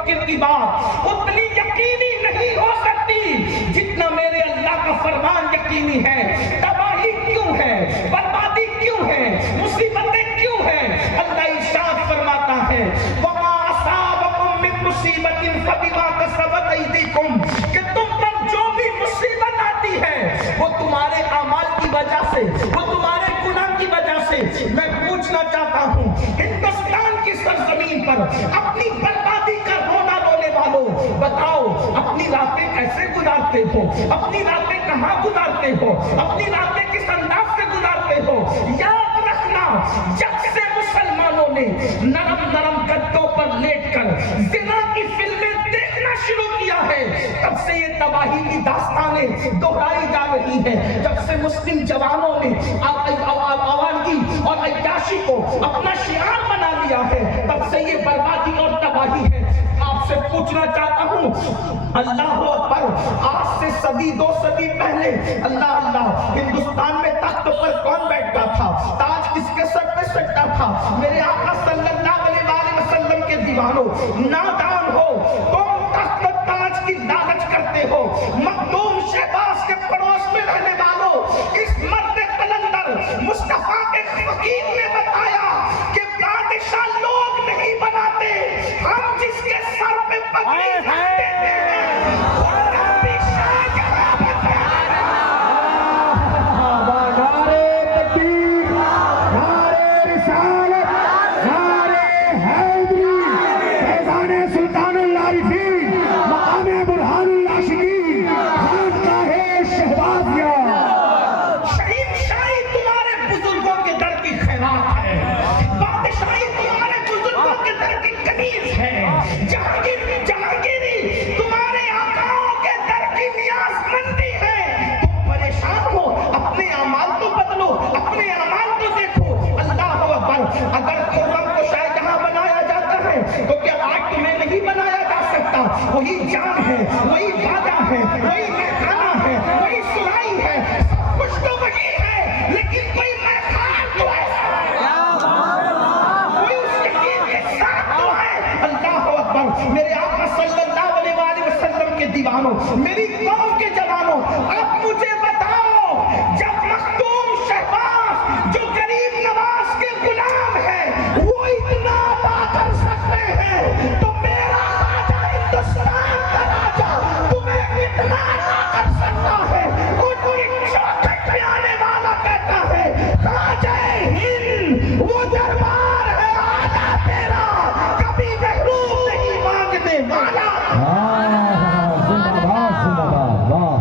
متفکر کی بات اتنی یقینی نہیں ہو سکتی جتنا میرے اللہ کا فرمان یقینی ہے. تباہی کیوں ہے, بربادی کیوں ہے, مصیبتیں کیوں ہیں؟ اللہ ارشاد فرماتا ہے وَمَا أَصَابَكُم مِّن مُّصِيبَةٍ فَبِمَا كَسَبَتْ أَيْدِيكُم, کہ تم پر جو بھی مصیبت آتی ہے وہ تمہارے اعمال کی وجہ سے, وہ تمہارے گناہ کی وجہ سے. میں پوچھنا چاہتا ہوں ہندوستان کی سرزمین پر اپنی بربادی کا رونا رونے والوں, بتاؤ اپنی راتیں کیسے گزارتے ہو, اپنی راتیں کہاں گزارتے ہو, اپنی راتیں کس انداز سے گزارتے ہو؟ یاد رکھنا جب سے مسلمانوں نے نرم نرم گدوں پر لیٹ کر زنا کی فلمیں دیکھنا شروع کیا ہے تب سے یہ تباہی کی داستانیں دہرائی جا رہی ہیں. جب سے مسلم جوانوں نے آوارگی اور عیاشی کو اپنا شعار بنا لیا ہے تب سے یہ بربادی اور تباہی ہے. آپ سے پوچھنا چاہتا ہوں, اللہ اکبر, آج سے صدی دو صدی پہلے اللہ اللہ ہندوستان میں تخت پر کون بیٹھتا تھا, تاج کس کے سر پہ سجتا تھا؟ میرے آقا صلی اللہ علیہ وسلم کے دیوانوں, نادان ہو تم, تخت و تاج کی لالچ کرتے ہو. مخدوم شہباز کے پڑوس میں رہنے والوں, اس مرد قلندر مصطفیٰ کے فقیر نے بتایا کہ بادشاہ لوگ نہیں بناتے, ہم جس کے سر پہ پگڑی رکھتے ہیں وہ نبی شاہ جناب ہے. نعرے تکبیر, نعرے رسالت, نعرے حیدری, فیضان سلطان العارفین, مقام برہان العاشقین, خانقاہ شہبازیہ. شہنشاہی تمہارے بزرگوں کے در کی خیرات ہے, بادشاہی تمہارے بزرگوں کے در کی کنیز ہے, جہانگیری تمہارے آقاؤں کے در کی نیاز مندی ہے. تم پریشان ہو, اپنے اعمال تو بدلو, اپنے اعمال تو دیکھو. اللہ اکبر, اگر خرم کو شاہجہاں بنایا جاتا ہے تو کیا آج تمہیں نہیں بنایا جا سکتا؟ وہی جان ہے, وہی وعدہ ہے, وہی میخانہ ہے, وہی سرائی ہے, سب کچھ تو وہی ہے, لیکن کوئی میخان تو ایسا ہے, کوئی اس یقین کے ساتھ تو ہے. اللہ اکبر, میرے آقا صلی اللہ علیہ وسلم کے دیوانوں, میری قوم کے جوانوں, اب مجھے بتاؤ, جب مخدوم شہباز جو غریب نواز کے غلام ہے وہ اتنا ادا کر سکتے ہیں تو میرا راجا ہندوستان کا راجا تمہیں کتنا ادا کر سکتا ہے؟ ان کی چوکھٹ میں آنے والا کہتا ہے راجا ہند وہ دربار ہے آدھا تیرا, کبھی محروم نہیں مانگنے والا,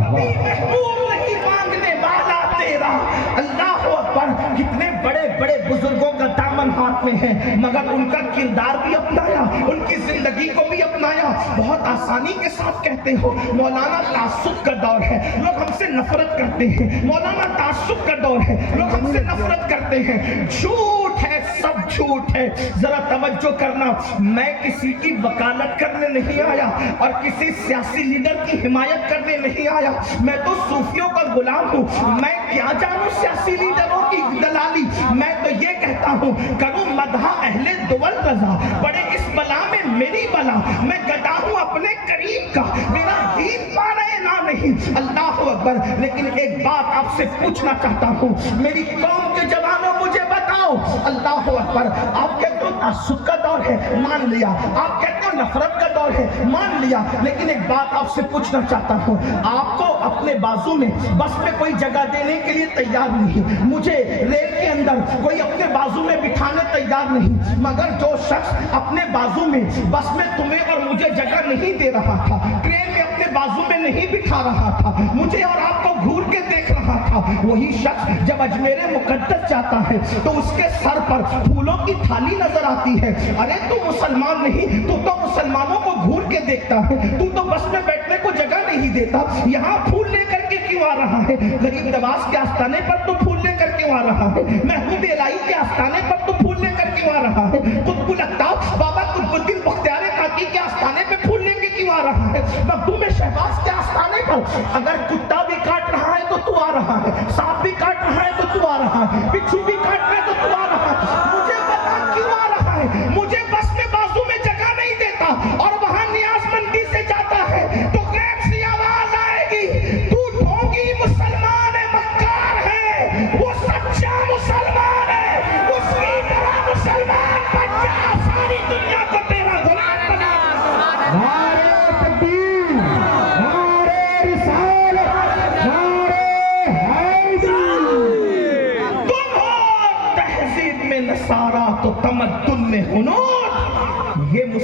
کبھی محروم نہیں مانگنے والا تیرا. اللہ اکبر, کتنے بڑے بڑے بزرگوں کا دامن ہاتھ میں ہے مگر ان کا کردار بھی اپنایا, ان کی زندگی کو بھی اپنایا. بہت آسانی کے ساتھ کہتے ہو مولانا تعصب کا دور ہے, لوگ ہم سے نفرت کرتے ہیں, مولانا تعصب کا دور ہے, لوگ ہم سے نفرت کرتے ہیں. جھوٹ ہے, سب جھوٹ ہے. ذرا توجہ کرنا, میں کسی کی وکالت کرنے نہیں آیا اور کسی سیاسی لیڈر کی حمایت کرنے نہیں آیا. میں تو صوفیوں کا غلام ہوں, میں کیا جانوں سیاسی لیڈروں کی دلالی. میں تو یہ کہتا ہوں کروں مدح اہل دول رضا, بڑے اس بلا میں میری بلا, میں گدا ہوں اپنے قریب کا, میرا دین مانے نہ نہیں. اللہ اکبر, لیکن ایک بات آپ سے پوچھنا چاہتا ہوں, میری قوم کے جوانوں مجھے بتاؤ. اللہ اکبر, آپ کہتے ہو تعصب کا دور ہے, مان لیا. آپ کہتے ہو نفرت کا دور ہے, مان لیا. لیکن ایک بات آپ سے پوچھنا چاہتا ہوں, آپ کو اپنے بازو میں بس میں کوئی جگہ دینے کے لیے تیار نہیں, مجھے ریل کے اندر کوئی اپنے بازو میں بٹھانے تیار نہیں, مگر جو شخص اپنے بازو میں بس میں تمہیں اور مجھے جگہ نہیں دے رہا تھا, ٹرین میں اپنے بازو میں نہیں بٹھا رہا تھا, مجھے اور آپ کو گھور کے دیکھ رہا تھا, وہی شخص جب اجمیر مقدس جاتا ہے تو اس کے سر پر پھولوں کی تھالی نظر آتی ہے. ارے تو مسلمان نہیں, تو مسلمانوں کو گھور کے دیکھتا ہے, تو بس میں بیٹھنے کو جگہ نہیں دیتا, یہاں پھول لے کر کے کیوں آ رہا ہے؟ غریب نواز کے آستانے پر تو پھول لے کر کیوں آ رہا ہے؟ محمود الہی کے آستانے پر تو پھول لے کر کیوں آ رہا ہے؟ قطب الاقطاب بابا قطب الدین بختیار کاکی کے آستانے پہ پھول لے کے کیوں آ رہا ہے؟ مخدوم شہباز کے آستانے پر اگر کتا بھی کاٹ رہا ہے تو آ رہا ہے, سانپ بھی کاٹ رہا ہے تو آ رہا ہے, بچھو بھی کاٹ رہا ہے تو آ رہا ہے. مجھے بتا کیوں آ رہا ہے؟ مجھے بس میں بازو میں جگہ نہیں دیتا اور وہاں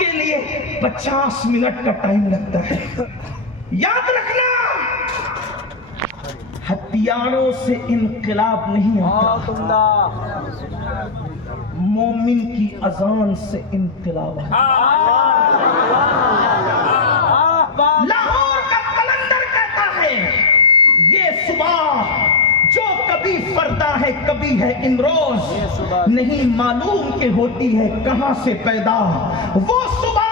کے لیے 50 منٹ کا ٹائم لگتا ہے. یاد رکھنا ہتھیاروں سے انقلاب نہیں آتا، مومن کی اذان سے انقلاب آتا. لاہور کا کلندر کہتا ہے یہ صبح جو کبھی فردا ہے کبھی ہے امروز، نہیں معلوم کہ ہوتی ہے کہاں سے پیدا. وہ صبح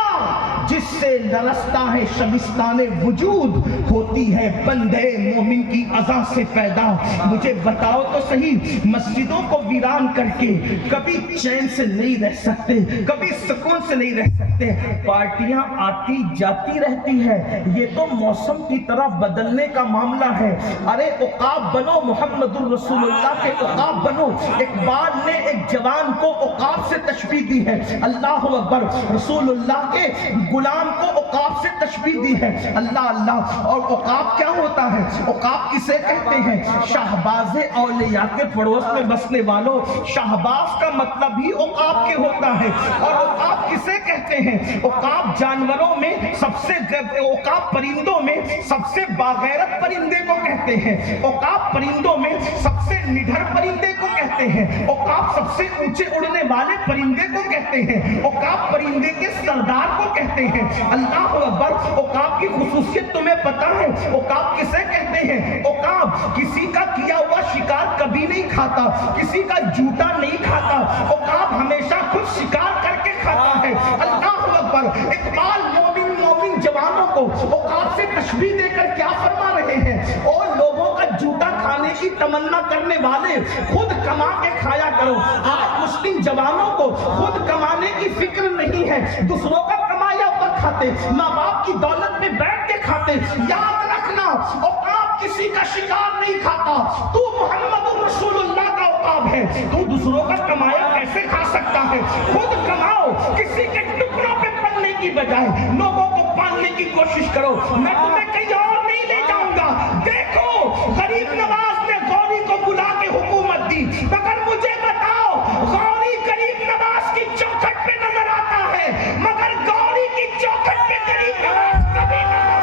جس سے لرزتا ہے شبستان وجود، ہوتی ہے بندے مومن کی اذان سے پیدا. مجھے بتاؤ تو صحیح، مسجدوں کو ویران کر کے کبھی چین سے نہیں رہ سکتے، کبھی سکون سے نہیں رہ سکتے. پارٹیاں آتی جاتی رہتی ہے، یہ تو موسم کی طرح بدلنے کا معاملہ ہے. ارے عقاب بنو، محمد الرسول اللہ کے عقاب بنو. اقبال نے ایک جوان کو عقاب سے تشبیہ دی ہے. اللہ اکبر. رسول اللہ کے غلام کو عقاب سے تشبیہ دی ہے. اللہ اللہ. اور عقاب کیا ہوتا ہے؟ عقاب کسے کہتے ہیں؟ شہباز اولیاء کے پڑوس میں بسنے والوں. شہباز کا مطلب ہی عقاب کے ہوتا ہے. اور عقاب کسے کہتے ہیں؟ عقاب جانوروں میں سب سے عقاب پرندوں میں سب سے باغیرت پرندے کو کہتے ہیں. عقاب پرندوں میں سب سے نڈھر پرندے کو کہتے ہیں. عقاب سب سے اونچے اڑنے والے پرندے کو کہتے ہیں. عقاب پرندے کے سردار کو کہتے ہیں. اللہ اکبر. عقاب کی خصوصیت تمہیں پتا ہے؟ عقاب کسے کہتے ہیں؟ عقاب کسی کا کیا ہوا شکار کبھی نہیں کھاتا، کسی کا جوتا نہیں کھاتا. عقاب ہمیشہ خود شکار کر کے کھاتا ہے. اللہ اکبر. اقبال مومن جوانوں کو عقاب سے تشبیہ دے کر کیا فرما رہے ہیں؟ اور لوگوں کا جوتا کھانے کی تمنا کرنے والے، خود کما کے کھایا کرو. آج مسلم جوانوں کو خود کمانے کی فکر نہیں ہے، دوسروں کا کمایا ہوا کھاتے، ماں باپ کی دولت میں بیٹھ کے کھاتے. یاد رکھنا عقاب کسی کا شکار نہیں کھاتا. تو محمد رسول اللہ کا عقاب ہے. تو دوسروں کا کمایا کیسے کھا سکتا ہے؟ خود کماؤ. کسی کے ٹکڑوں پہ پلنے کی بجائے لوگوں کو پالنے کی کوشش کرو. میں تمہیں کہیں اور نہیں لے جاؤں گا. دیکھو غریب نواز نے غوری کو بلا کے حکومت دی، مگر مجھے بتاؤ غوری غریب نواز کی چوکھٹ پہ نظر آتا ہے، مگر غوری کی چوکھٹ پہ غریب نواز کبھی نظر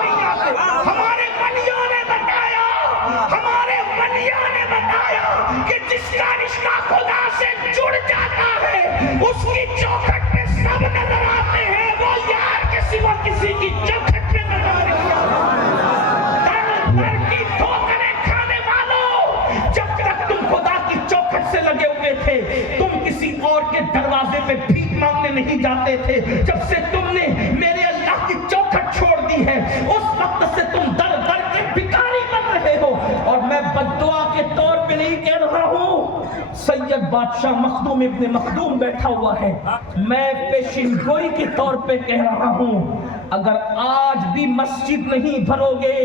نہیں آتا. ہمارے ولیوں نے بتایا، ہمارے ولیوں نے بتایا کہ جس کا رشتہ خدا سے جڑ جاتا ہے اس کی چوکھٹ پہ سب نظر آتے ہیں، وہ یار کے سوا کسی کی چوکھٹ پہ نظر نہیں آتا. در کی ٹھوکریں کھانے والوں، جب تک تم خدا کی چوکھٹ سے لگے ہوئے تھے تم کسی اور کے دروازے پہ بھیک مانگنے نہیں جاتے تھے. جب سے تم نے میرے اللہ کی چوکھٹ چھوڑ دی ہے اس وقت سے تم در در کے بھکاری بن رہے ہو. اور میں بددعا کے طور پہ نہیں کہہ رہا ہوں، سید بادشاہ مخدوم ابن مخدوم بیٹھا ہوا ہے، میں پیشین گوئی کے طور پہ کہہ رہا ہوں، اگر آج بھی مسجد نہیں بھرو گے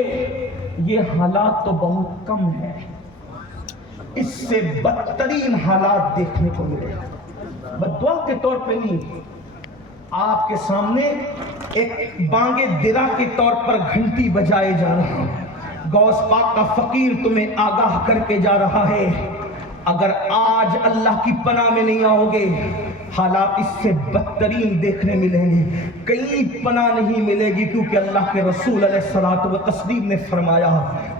یہ حالات تو بہت کم ہے، اس سے بدترین حالات دیکھنے کو ملے. بددعا کے طور پہ نہیں، آپ کے سامنے ایک بانگے درا کے طور پر گھنٹی بجائے جا رہے ہیں. غوث پاک کا فقیر تمہیں آگاہ کر کے جا رہا ہے، اگر آج اللہ کی پناہ میں نہیں آؤ گے حالات اس سے بدترین دیکھنے ملیں گے. کہیں پناہ نہیں ملے گی، کیونکہ اللہ کے رسول علیہ الصلوۃ والتسلیم نے فرمایا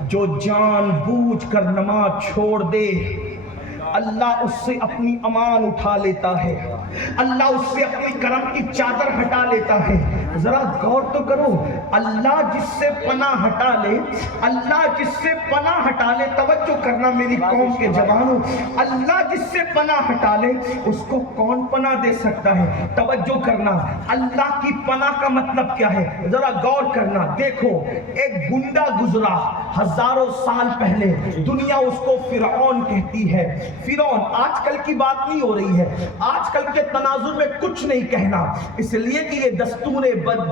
جو جان بوجھ کر نماز چھوڑ دے اللہ اس سے اپنی امان اٹھا لیتا ہے، اللہ اس سے اپنی کرم کی چادر ہٹا لیتا ہے. ذرا غور تو کرو، اللہ جس سے پناہ ہٹا لے، اللہ جس سے پناہ ہٹا لے، توجہ کرنا میری قوم کے جوانوں، اللہ جس سے پناہ ہٹا لے اس کو کون پناہ دے سکتا ہے؟ توجہ کرنا، اللہ کی پناہ کا مطلب کیا ہے ذرا غور کرنا. دیکھو ایک گنڈا گزرا ہزاروں سال پہلے، دنیا اس کو فرعون کہتی ہے. فرعون آج کل کی بات نہیں ہو رہی ہے، آج کل کے تناظر میں کچھ نہیں کہنا، اس لیے کہ یہ دستور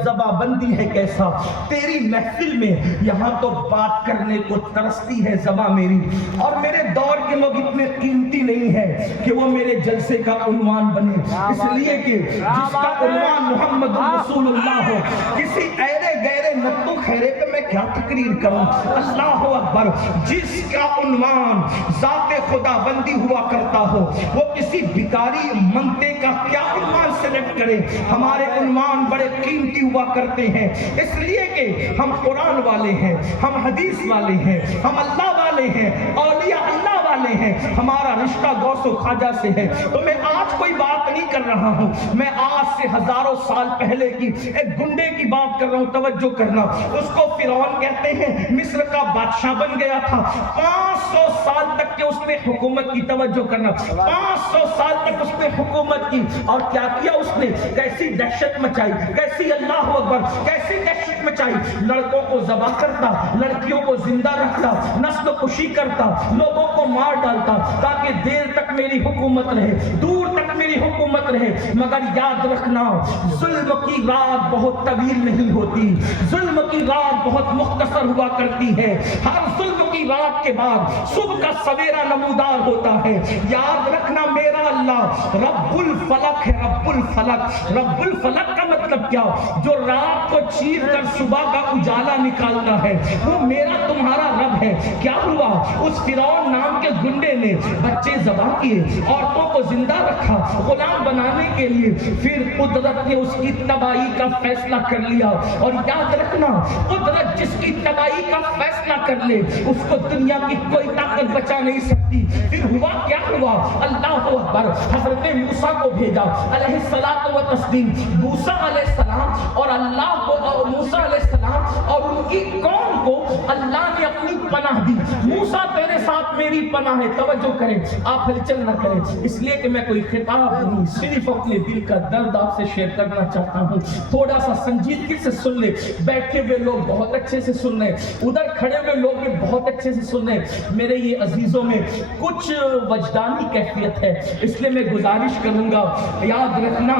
زبابندی ہے کیسا تیری محفل میں, یہاں تو بات کرنے کو ترستی ہے زباں میری. اور میرے دور کے لوگ اتنے قیمتی نہیں ہیں کہ وہ میرے جلسے کا عنوان بنے, اس لیے کہ جس کا عنوان محمد رسول اللہ ہو, کسی ایرے گہرے نتو خیرے پہ میں کیا تقریر کروں. اللہ اکبر. جس کا عنوان ذات خدا بندی ہوا کرتا ہو وہ کسی بھکاری منگتے کا کیا عنوان سلیکٹ کرے. ہمارے عنوان بڑے قیمتی ہوا کرتے ہیں, اس لیے کہ ہم قرآن والے ہیں, ہم حدیث والے ہیں, ہم اللہ والے ہیں, اولیاء اللہ والے ہیں, ہمارا رشتہ غوث و خواجہ سے ہے. تو میں آج کوئی بات نہیں کر رہا ہوں, میں آج سے ہزاروں سال پہلے کی ایک گنڈے کی بات کر رہا ہوں. توجہ کرنا, اس کو فرعون کہتے ہیں, مصر کا بادشاہ بن گیا تھا. 500 سال تک کہ اس نے حکومت کی. توجہ کرنا, 500 سال تک اس نے حکومت کی. اور کیا کیا اس نے, کیسی دہشت مچائی, کیسی اللہ اکبر, کیسی دہشت مچائی. لڑکوں کو ذبح کرتا, لڑکیوں کو زندہ رکھتا, نسل کشی کرتا, لوگوں کو مار ڈالتا تاکہ دیر تک میری حکومت رہے, دور تک میری حکومت رہے. مگر یاد رکھنا, ظلم کی رات بہت طویل نہیں ہوتی, ظلم کی رات بہت مختصر ہوا کرتی ہے. ہر ظلم کی رات کے بعد صبح کا سویرا نمودار ہوتا ہے. یاد رکھنا میرا اللہ رب الفلق ہے. رب الفلق, رب الفلق کا مطلب کیا, جو رات کو چیر کر صبح کا اجالا نکالتا ہے, وہ میرا تمہارا رب ہے. کیا ہوا, اس فرعون نام کے گنڈے نے بچے ذبح کیے, عورتوں کو زندہ رکھا غلام بنانے کے لیے. پھر قدرت نے اس کی تباہی کا فیصلہ کر لیا. اور یاد رکھنا, قدرت جس کی تباہی کا فیصلہ کر لے اس کو دنیا کی کوئی طاقت بچا نہیں سکتی. پھر ہوا کیا ہوا, اللہ اکبر, حضرت موسیٰ کو بھیجا علیہ الصلوۃ و تسلیم. موسیٰ علیہ السلام اور اللہ کو, موسیٰ علیہ السلام اور ان کی قوم کو اللہ نے اپنی پناہ دی. موسیٰ تیرے ساتھ میری پناہ ہے. توجہ کریں, آپ ہلچل نہ کریں, اس لیے کہ میں کوئی خطاب نہیں, صرف اپنے دل کا درد آپ سے شیئر کرنا چاہتا ہوں. تھوڑا سا سنجیدگی سے سن لے. بیٹھے ہوئے لوگ بہت اچھے سے سن رہے, ادھر کھڑے ہوئے لوگ بھی بہت اچھے سے سن رہے. میرے یہ عزیزوں میں کچھ وجدانی کیفیت ہے, اس لیے میں گزارش کروں گا, یاد رکھنا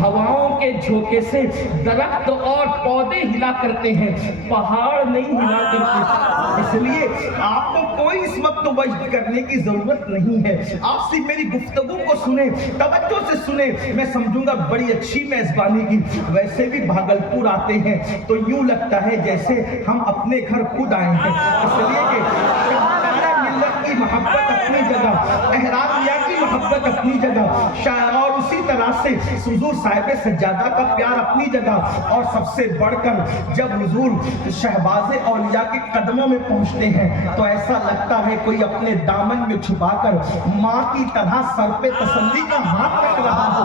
ہواؤں کے جھونکے سے درخت اور پودے ہلا کرتے ہیں, پہاڑ نہیں ہلا کرتے. اس لیے آپ کو کوئی اس وقت وجد کرنے کی ضرورت نہیں ہے. آپ سے میری گفتگو کو سنیں, توجہ سے سنیں, میں سمجھوں گا بڑی اچھی میزبانی کی. ویسے بھی بھاگلپور آتے ہیں تو یوں لگتا ہے جیسے ہم اپنے گھر خود آئے ہیں, اس لیے کہ ملت کی محبت اپنی جگہ, احرام کی محبت اپنی جگہ, اور اسی طرح سے حضور صاحب سجادہ کا پیار اپنی جگہ. اور سب سے بڑھ کر جب حضور شہباز اولیاء کے قدموں میں پہنچتے ہیں تو ایسا لگتا ہے کوئی اپنے دامن میں چھپا کر ماں کی طرح سر پہ تسلی کا ہاتھ رکھ رہا ہو.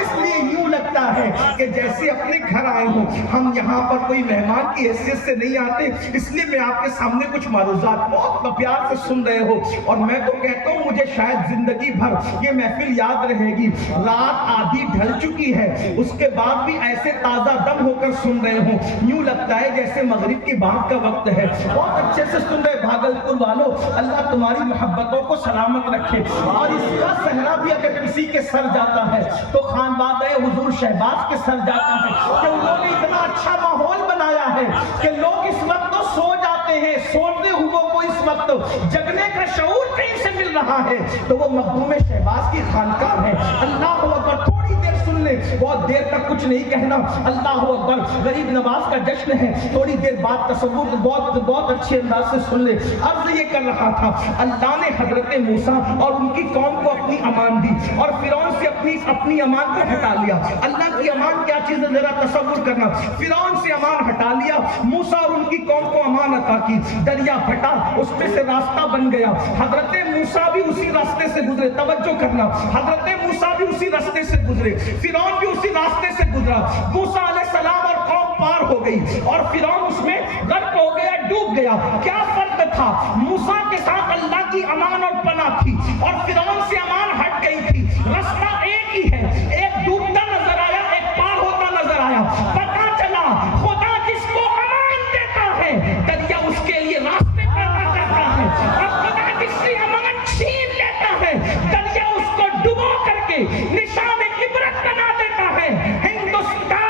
اس لیے یوں لگتا ہے کہ جیسے اپنے گھر آئے ہوں. ہم یہاں پر کوئی مہمان کی حیثیت سے نہیں آتے, اس لیے میں آپ کے سامنے کچھ معروضات بہت پیار سے سن رہے ہو. اور میں تو کہتا ہوں مجھے شاید زندگی بھر یہ محفل یاد رہے گی. رات آدھی ڈھل چکی ہے, اس کے بعد بھی ایسے تازہ دم ہو کر سن رہے ہوں, یوں لگتا ہے جیسے مغرب کی بات کا وقت ہے. بہت اچھے سے سن رہے بھاگلپور والوں, اللہ تمہاری محبتوں کو سلامت رکھے. اور اس کا صحرا بھی اگر کسی کے سر جاتا ہے تو خانوادہ حضور شہباز کے سر جاتا ہے, کہ انہوں نے اتنا اچھا ماحول بنایا ہے کہ لوگ اس وقت تو سو جاتے ہیں, سوتے ہوئے کو اس وقت جگنے کا شعور کہیں سے مل رہا ہے تو وہ مخدوم شہباز کی خانقاہ ہے. اللہ اکبر, تھوڑی دیر سن لے, بہت دیر تک کچھ نہیں کہنا. اللہ اکبر, غریب نواز کا جشن ہے, تھوڑی دیر بعد تصور بہت اچھے انداز سے سن لے. عرض یہ کر رہا تھا, اللہ نے حضرت موسیٰ اور ان کی قوم کو اپنی امان دی اور فرعون سے اپنی امان کو ہٹا لیا. اللہ کی امان کیا چیز ہے ذرا تصور کرنا. فرعون سے امان ہٹا لیا, موسیٰ اور ان کی قوم کو امان عطا کی. دریا پھٹا, اس میں سے راستہ بن گیا. حضرت موسیٰ بھی اسی راستے سے گزرے. توجہ کرنا, حضرت موسیٰ بھی اسی راستے سے گزرے, فرعون بھی اسی راستے سے گزرا. موسیٰ علیہ السلام اور قوم پار ہو گئی اور فرعون اس میں غرق ہو گیا, ڈوب گیا. کیا فرق تھا, موسیٰ کے ساتھ اللہ کی امان اور پناہ تھی اور فرعون سے امان ہٹ گئی تھی. رستہ ایک ہی ہے, ایک ڈوبتا نظر آیا, ایک پار ہوتا نظر آیا. پتا چلا خدا جس کو امان دیتا ہے دریا اس کے لیے راستے پیدا کرتا ہے, اور خدا جس سے امان چھین لیتا ہے دریا اس کو ڈبو کر کے نشان عبرت بنا دیتا ہے. ہندوستان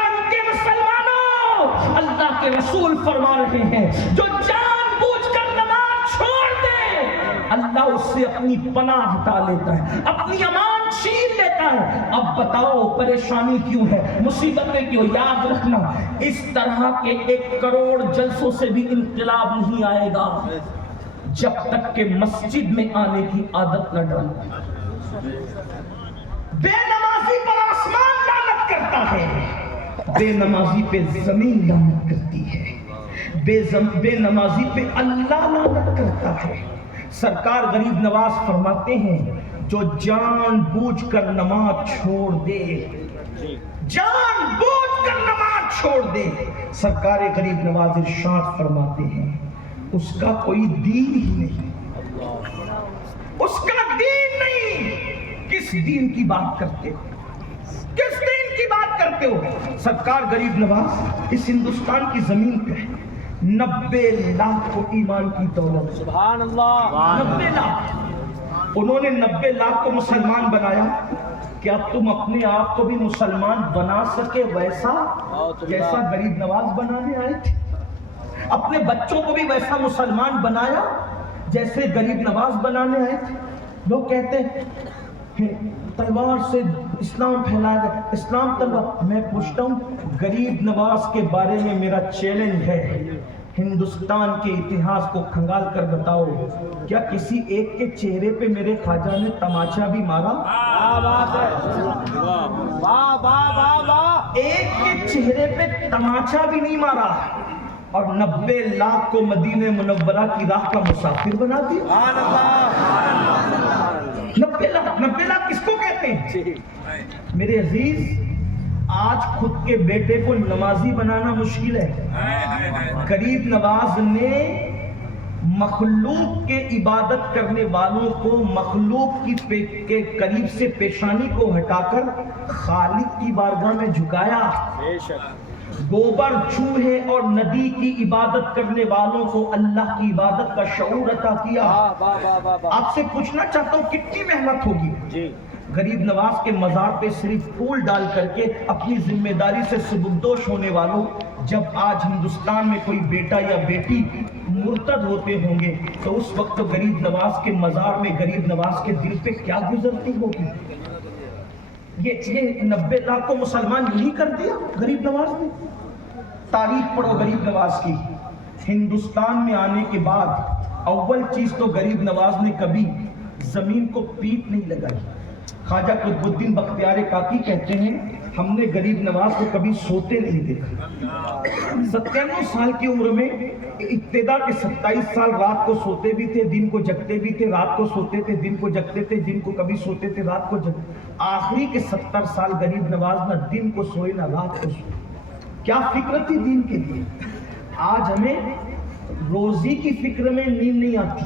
سے اپنی پناہ ہٹا لیتا ہے، اپنی امان چھین لیتا ہے۔ اب بتاؤ پریشانی کیوں ہے، مصیبتیں کیوں؟ یاد رکھنا اس طرح کے 1 کروڑ جلسوں سے بھی انقلاب نہیں آئے گا جب تک کہ مسجد میں آنے کی عادت نہ ڈالو۔ بے نمازی پر آسمان لعنت کرتا ہے، بے نمازی پہ زمین لعنت کرتی ہے، بے نمازی پہ اللہ لعنت کرتا ہے۔ سرکار غریب نواز فرماتے ہیں جو جان بوجھ کر نماز چھوڑ دے، جان بوجھ کر نماز چھوڑ دے، سرکار غریب نواز ارشاد فرماتے ہیں اس کا کوئی دین ہی نہیں، اس کا دین نہیں۔ کس دین کی بات کرتے ہو، کس دین کی بات کرتے ہو؟ سرکار غریب نواز اس ہندوستان کی زمین پہ 90 لاکھ کو ایمان کی دولت، سبحان اللہ، 90 لاکھ، انہوں نے 90 لاکھ کو مسلمان بنایا۔ کیا تم اپنے آپ کو بھی مسلمان بنا سکے ویسا جیسا غریب نواز بنانے آئے تھے؟ اپنے بچوں کو بھی ویسا مسلمان بنایا جیسے غریب نواز بنانے آئے تھے؟ لوگ کہتے ہیں تلوار سے اسلام پھیلایا گیا، اسلام تلوار۔ میں پوچھتا ہوں غریب نواز کے بارے میں میرا چیلنج ہے، ہندوستان کے اتہاس کو کھنگال کر بتاؤ کیا کسی ایک کے چہرے پہ میرے خواجہ نے تماچا بھی مارا؟ ایک کے چہرے پہ تماچا بھی نہیں مارا، اور 90 لاکھ کو مدینہ منورہ کی راہ کا مسافر بنا دیا۔ 90 لاکھ کس کو کہتے ہیں؟ میرے عزیز، آج خود کے بیٹے کو نمازی بنانا مشکل ہے۔ غریب نواز نے مخلوق کے عبادت کرنے والوں کو مخلوق کے قریب سے پیشانی کو ہٹا کر خالق کی بارگاہ میں جھکایا۔ گوبر، چوہے اور ندی کی عبادت کرنے والوں کو اللہ کی عبادت کا شعور عطا کیا۔ آپ سے پوچھنا چاہتا ہوں کتنی محنت ہوگی غریب نواز کے مزار پہ صرف پھول ڈال کر کے اپنی ذمہ داری سے سبکدوش ہونے والوں، جب آج ہندوستان میں کوئی بیٹا یا بیٹی مرتد ہوتے ہوں گے تو اس وقت تو غریب نواز کے مزار میں غریب نواز کے دل پہ کیا گزرتی ہوگی؟ یہ 90 لاکھ کو مسلمان یہی کر دیا غریب نواز نے۔ تاریخ پڑھو غریب نواز کی، ہندوستان میں آنے کے بعد اول چیز تو غریب نواز نے کبھی زمین کو پیٹ نہیں لگائی۔ خواجہ قطب الدین بختیار کاکی کہتے ہیں ہم نے غریب نواز کو کبھی سوتے نہیں دیکھا۔ 97 سال کی عمر میں ابتدا کے 27 سال رات کو سوتے بھی تھے، دن کو جگتے بھی تھے، رات کو سوتے تھے، دن کو جگتے تھے، دن کو کبھی سوتے تھے، رات کو جگتے۔ آخری کے 70 سال غریب نواز نہ دن کو سوئے نہ رات کو سوئے۔ کیا فکر تھی دین کے لیے؟ آج ہمیں روزی کی فکر میں نیند نہیں آتی،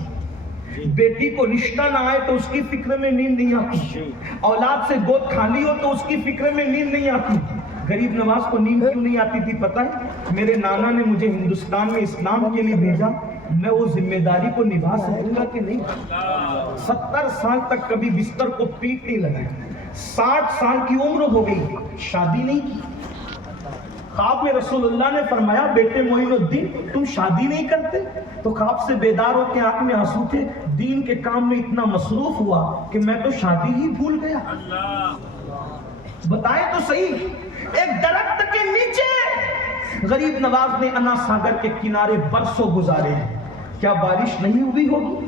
بیٹی کو رشتہ نہ آئے تو اس کی فکر میں نیند نہیں آتی، اولاد سے گود کھالی ہو تو اس کی فکر میں نیند نہیں آتی۔ غریب نواز کو نیند کیوں نہیں آتی تھی پتہ ہے؟ میرے نانا نے مجھے ہندوستان میں اسلام کے لیے بھیجا، میں وہ ذمہ داری کو نبھا سکوں گا کہ نہیں؟ 70 سال تک کبھی بستر کو پیٹ نہیں لگایا، 60 سال کی عمر ہو گئی، شادی نہیں کی۔ خواب میں رسول اللہ نے فرمایا بیٹے معین الدین تم شادی نہیں کرتے؟ تو خواب سے بیدار ہو کے آنکھ میں آنسو تھے، دین کے کام میں اتنا مصروف ہوا کہ میں تو شادی ہی بھول گیا۔ بتائیں تو صحیح، ایک درخت کے نیچے غریب نواز نے انا ساگر کے کنارے برسوں گزارے ہیں۔ کیا بارش نہیں ہوئی ہوگی؟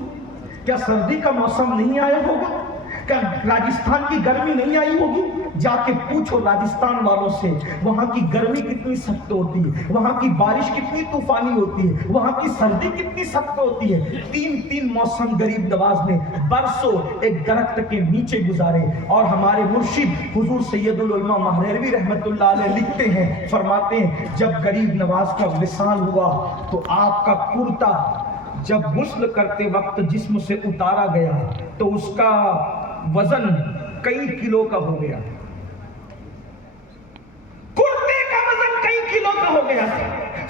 کیا سردی کا موسم نہیں آیا ہوگا؟ کیا راجستھان کی گرمی نہیں آئی ہوگی؟ جا کے پوچھو راجستھان والوں سے، وہاں کی گرمی کتنی سخت ہوتی ہے، وہاں کی بارش کتنی طوفانی ہوتی ہے، وہاں کی سردی کتنی سخت ہوتی ہے۔ 3 موسم غریب نواز نے برسوں ایک درخت کے نیچے گزارے۔ اور ہمارے مرشد حضور سید العلماء مہروی رحمت اللہ علیہ لکھتے ہیں، فرماتے ہیں جب غریب نواز کا وصال ہوا تو آپ کا کرتا جب غسل کرتے وقت جسم سے اتارا گیا تو اس کا وزن کئی کلو کا ہو گیا، کرتے کا وزن کئی کلو کا ہو گیا۔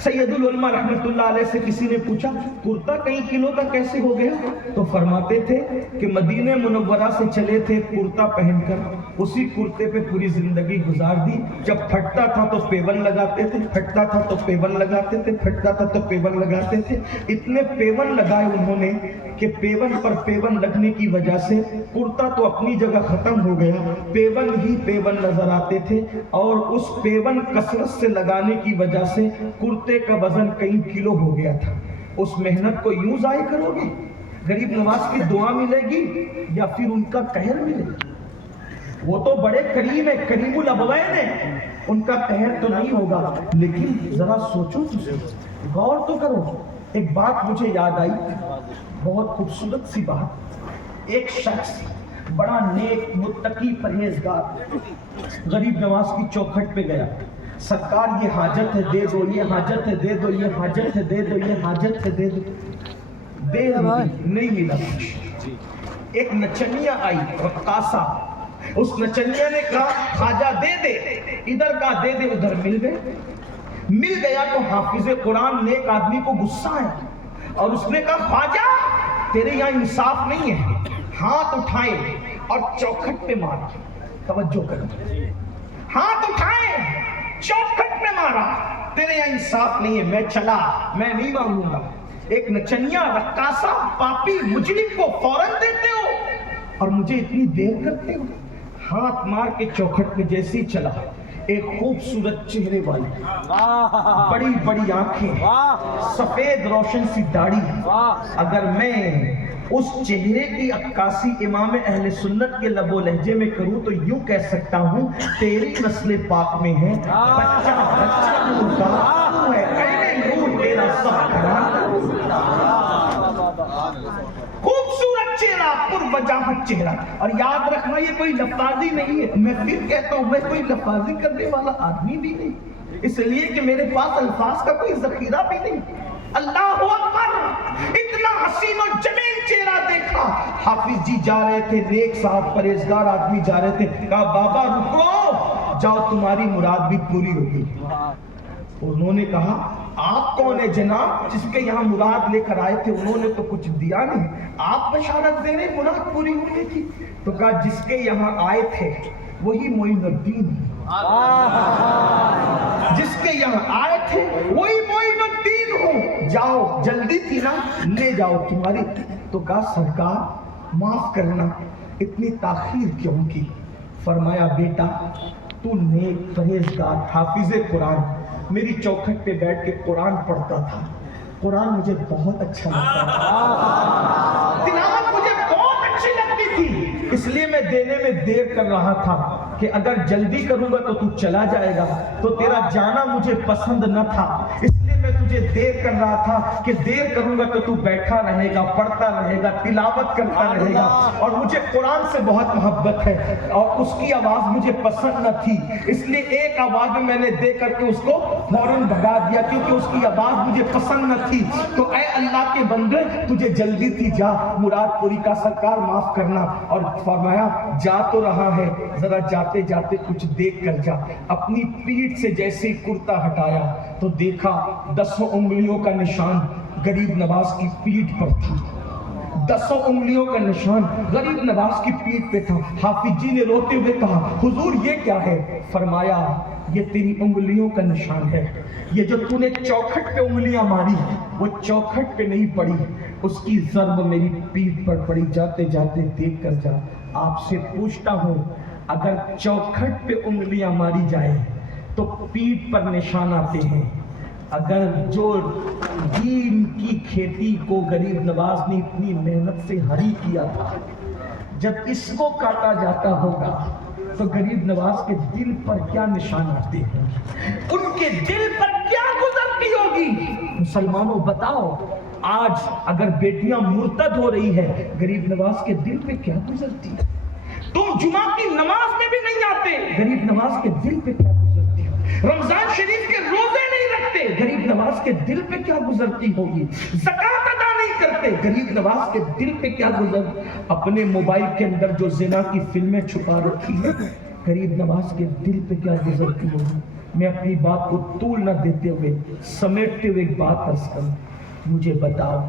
سید العلماء رحمت اللہ علیہ سے کسی نے پوچھا کرتا کئی کلو کا کیسے ہو گیا؟ تو فرماتے تھے کہ مدینہ منورہ سے چلے تھے کرتا پہن کر، اسی کرتے پہ پوری زندگی گزار دی۔ جب پھٹتا تھا تو پیون لگاتے تھے، پھٹتا تھا تو پیون لگاتے تھے، پھٹتا تھا تو پیون لگاتے تھے۔ اتنے پیون لگائے انہوں نے کہ پیون پر پیون لگنے کی وجہ سے کرتا تو اپنی جگہ ختم ہو گیا، پیون ہی پیون نظر آتے تھے، اور اس پیون کثرت سے لگانے کی وجہ سے کرتے کا وزن کئی کلو ہو گیا تھا۔ اس محنت کو یوں ضائع کرو گے؟ غریب نواز کی دعا ملے گی یا پھر ان کا قہر ملے گا؟ وہ تو بڑے کریم ہے، کریم الابوین ہے، ان کا قہر تو نہیں ہوگا، لیکن ذرا سوچو، غور تو کرو۔ ایک بات مجھے یاد آئی، بہت خوبصورت سی بات۔ ایک شخص بڑا نیک متقی پرہیزگار غریب نواز کی چوکھٹ پہ گیا، سرکار یہ حاجت ہے دے دو، یہ حاجت ہے دے دو، یہ حاجت ہے دے دو، یہ حاجت ہے دے دو، دے نہیں ملا کچھ۔ ایک نچنیا آئی، رقاصہ، اس نچنیا نے کہا خواجہ دے دے، ادھر کا دے دے، ادھر مل گیا تو حافظ قرآن نیک آدمی کو غصہ ہے اور اس نے کہا خواجہ تیرے یہاں انصاف نہیں ہے، ہاتھ اٹھائے اور چوکھٹ پہ مارا۔ توجہ کرو، ہاتھ اٹھائے چوکھٹ پہ مارا، تیرے یہاں انصاف نہیں ہے، میں چلا، میں نہیں مانوں گا۔ ایک نچنیا، رقاصہ، پاپی، مجرم کو فوراً دیتے ہو اور مجھے اتنی دیر کرتے ہو۔ ہاتھ مار کے چوکھٹ پہ جیسے ہی چلا، ایک خوبصورت چہرے والی، بڑی بڑی آنکھیں، سفید روشن سی داڑھی، اگر میں اس چہرے کی عکاسی امام اہل سنت کے لب و لہجے میں کروں تو یوں کہہ سکتا ہوں تیری نسل پاک میں ہے، بچہ بچہ نور کا تو ہے، اے نور تیرا سب کھڑا۔ خوبصورت چہرہ، پر وجاہت چہرہ، اور یاد رکھنا یہ کوئی لفاظی نہیں ہے، میں پھر کہتا ہوں میں کوئی لفاظی کرنے والا آدمی بھی نہیں، اس لیے کہ میرے پاس الفاظ کا کوئی ذخیرہ بھی نہیں۔ اللہ اکبر، اتنا حسین و جمیل چہرہ دیکھا۔ حافظ جی جا رہے تھے، نیک صاحب پرہیزگار آدمی جا رہے تھے، کہا بابا رکو، جاؤ تمہاری مراد بھی پوری ہوگی۔ انہوں نے کہا آپ کون ہے جناب جس کے یہاں مراد لے کر آئے تھے؟ انہوں نے تو کچھ دیا نہیں، آپ بشارت دے رہے مراد پوری ہونے کی؟ تو کہا جس کے یہاں آئے تھے وہی معین الدین، جس کے یہاں آئے تھے وہی معین الدین ہوں، جاؤ، جلدی تھی نا، لے جاؤ تمہاری۔ تو کہا سرکار معاف کرنا، اتنی تاخیر کیوں کی؟ فرمایا بیٹا تو نیک پرہیزگار حافظ قرآن میری چوکھٹ پہ بیٹھ کے قرآن پڑھتا تھا، قرآن مجھے بہت اچھا لگتا تھا، تلاوت مجھے بہت اچھی لگتی تھی، اس لیے میں دینے میں دیر کر رہا تھا کہ اگر جلدی کروں گا تو تو چلا جائے گا، تو تیرا جانا مجھے پسند نہ تھا، اس لیے میں تجھے دیر کر رہا تھا کہ دیر کروں گا تو تو بیٹھا رہے گا، پڑھتا رہے گا، تلاوت کرتا رہے گا، اور مجھے قرآن سے بہت محبت ہے اور اس کی آواز مجھے پسند نہ تھی، اس لیے ایک آواز میں نے دے کر کے اس کو فوراً بھگا دیا کیونکہ اس کی آواز مجھے پسند نہ تھی۔ تو اے اللہ کے بندے تجھے جلدی تھی، جا مراد پوری کا، سرکار معاف کرنا۔ اور فرمایا جا تو رہا ہے، ذرا جاتے جاتے کچھ دیکھ کر جا۔ اپنی پیٹھ سے جیسے کرتا ہٹایا تو دیکھا 10 انگلیوں کا نشان غریب نواز کی پیٹھ پر تھا، 10 انگلیوں کا نشان غریب نواز کی پیٹھ پہ تھا۔ حافظ جی نے روتے ہوئے کہا حضور یہ کیا ہے؟ فرمایا یہ تیری انگلیوں کا نشان ہے، یہ جو تو نے چوکھٹ پہ انگلیاں ماری وہ چوکھٹ پہ نہیں پڑی، اس کی ضرب میری پیٹھ پر پڑی، جاتے جاتے دیکھ کر جا۔ آپ سے پوچھتا ہوں اگر چوکھٹ پہ انگلیاں ماری جائے تو پیٹھ پر نشان آتے ہیں، اگر جو دین کی کھیتی کو غریب نواز نے اتنی محنت سے ہری کیا تھا، جب اس کو کاٹا جاتا ہوگا تو غریب نواز کے دل پر کیا نشان آتے ہیں، ان کے دل پر کیا گزرتی ہوگی؟ مسلمانوں بتاؤ، آج اگر بیٹیاں مرتد ہو رہی ہے غریب نواز کے دل پہ کیا گزرتی ہے؟ تم جمعہ کی نماز میں بھی نہیں آتے، غریب نواز کے دل پہ کیا گزرتی ہے؟ رمضان شریف کے روزے نہیں رکھتے، غریب نواز کے دل پہ کیا گزرتی ہوگی؟ زکوٰۃ ادا نہیں کرتے، غریب نواز کے دل پہ کیا گزر؟ اپنے موبائل کے اندر جو زنا کی فلمیں چھپا رکھی ہیں غریب نواز کے دل پہ کیا گزرتی ہوگی؟ میں اپنی بات کو طول نہ دیتے ہوئے سمیٹتے ہوئے ایک بات عرض کروں، مجھے بتاؤ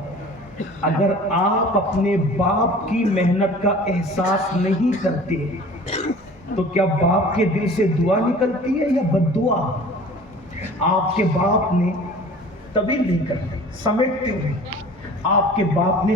اگر آپ اپنے باپ کی محنت کا احساس نہیں کرتے تو کیا باپ کے دل سے دعا نکلتی ہے یا بد دعا؟ آپ کے باپ نے طویل نہیں کرتے، سمیٹتے ہوئے آپ کے باپ نے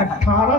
18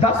10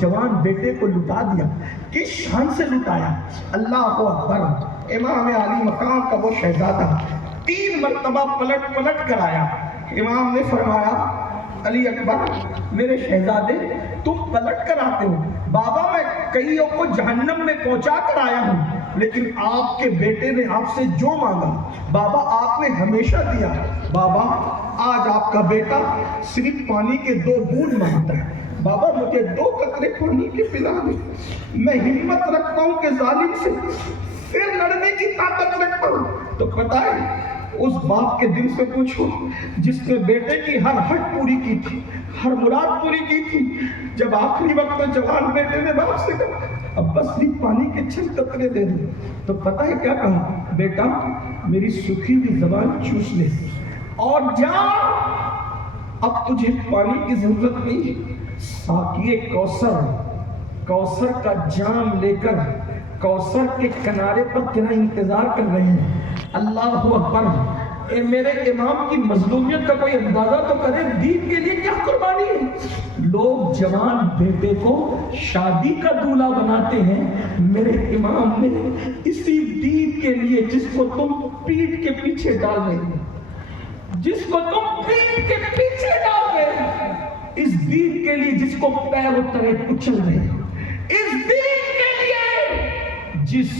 جوان بیٹے کو لٹا دیا، کس شان سے لٹایا، اللہ اکبر۔ امام علی مقام کا وہ شہزادہ 3 مرتبہ پلٹ کر آیا۔ امام نے فرمایا علی اکبر میرے شہزادے تم پلٹ کر آتے ہو، بابا میں کئیوں کو جہنم میں پہنچا کر آیا ہوں، لیکن آپ کے بیٹے نے آپ سے جو مانگا بابا آپ نے ہمیشہ دیا۔ بابا آج آپ کا بیٹا صرف پانی کے 2 بوند مانگتا ہے، بابا مجھے 2 قطرے پانی کے پلا دیں، میں ہمت رکھتا ہوں کہ ظالم سے پھر لڑنے کی طاقت رکھتا ہوں۔ تو پتہ ہے اس باپ کے دل سے پوچھو جس نے بیٹے کی ہر ہٹ پوری کی تھی، ہر مراد پوری کی تھی، جب آخری وقت جوان بیٹے نے باپ سے کہا اب بس صرف پانی کے 6 قطرے دے دو، تو پتہ ہے کیا کہا، بیٹا میری سوکھی ہوئی زبان چوس لے اور جا، اب تجھے پانی کی ضرورت نہیں۔ ساقی کوثر کا جام لے کر کوثر کے کنارے پر تیرا انتظار کر رہے ہیں۔ اللہ اکبر۔ اے میرے امام کی مظلومیت کا کوئی اندازہ تو کرے، دین کے لیے کیا قربانی ہے۔ لوگ جوان بیٹے کو شادی کا دولہا بناتے ہیں، میرے امام نے اسی دین کے لیے جس کو تم پیٹھ کے پیچھے ڈال رہے ہیں، جس کو تم پیٹھ کے پیچھے ڈال رہے ہیں، اس دین کے لیے جس کو پیروں تلے کچل رہے ہیں، اس دین کے لیے جس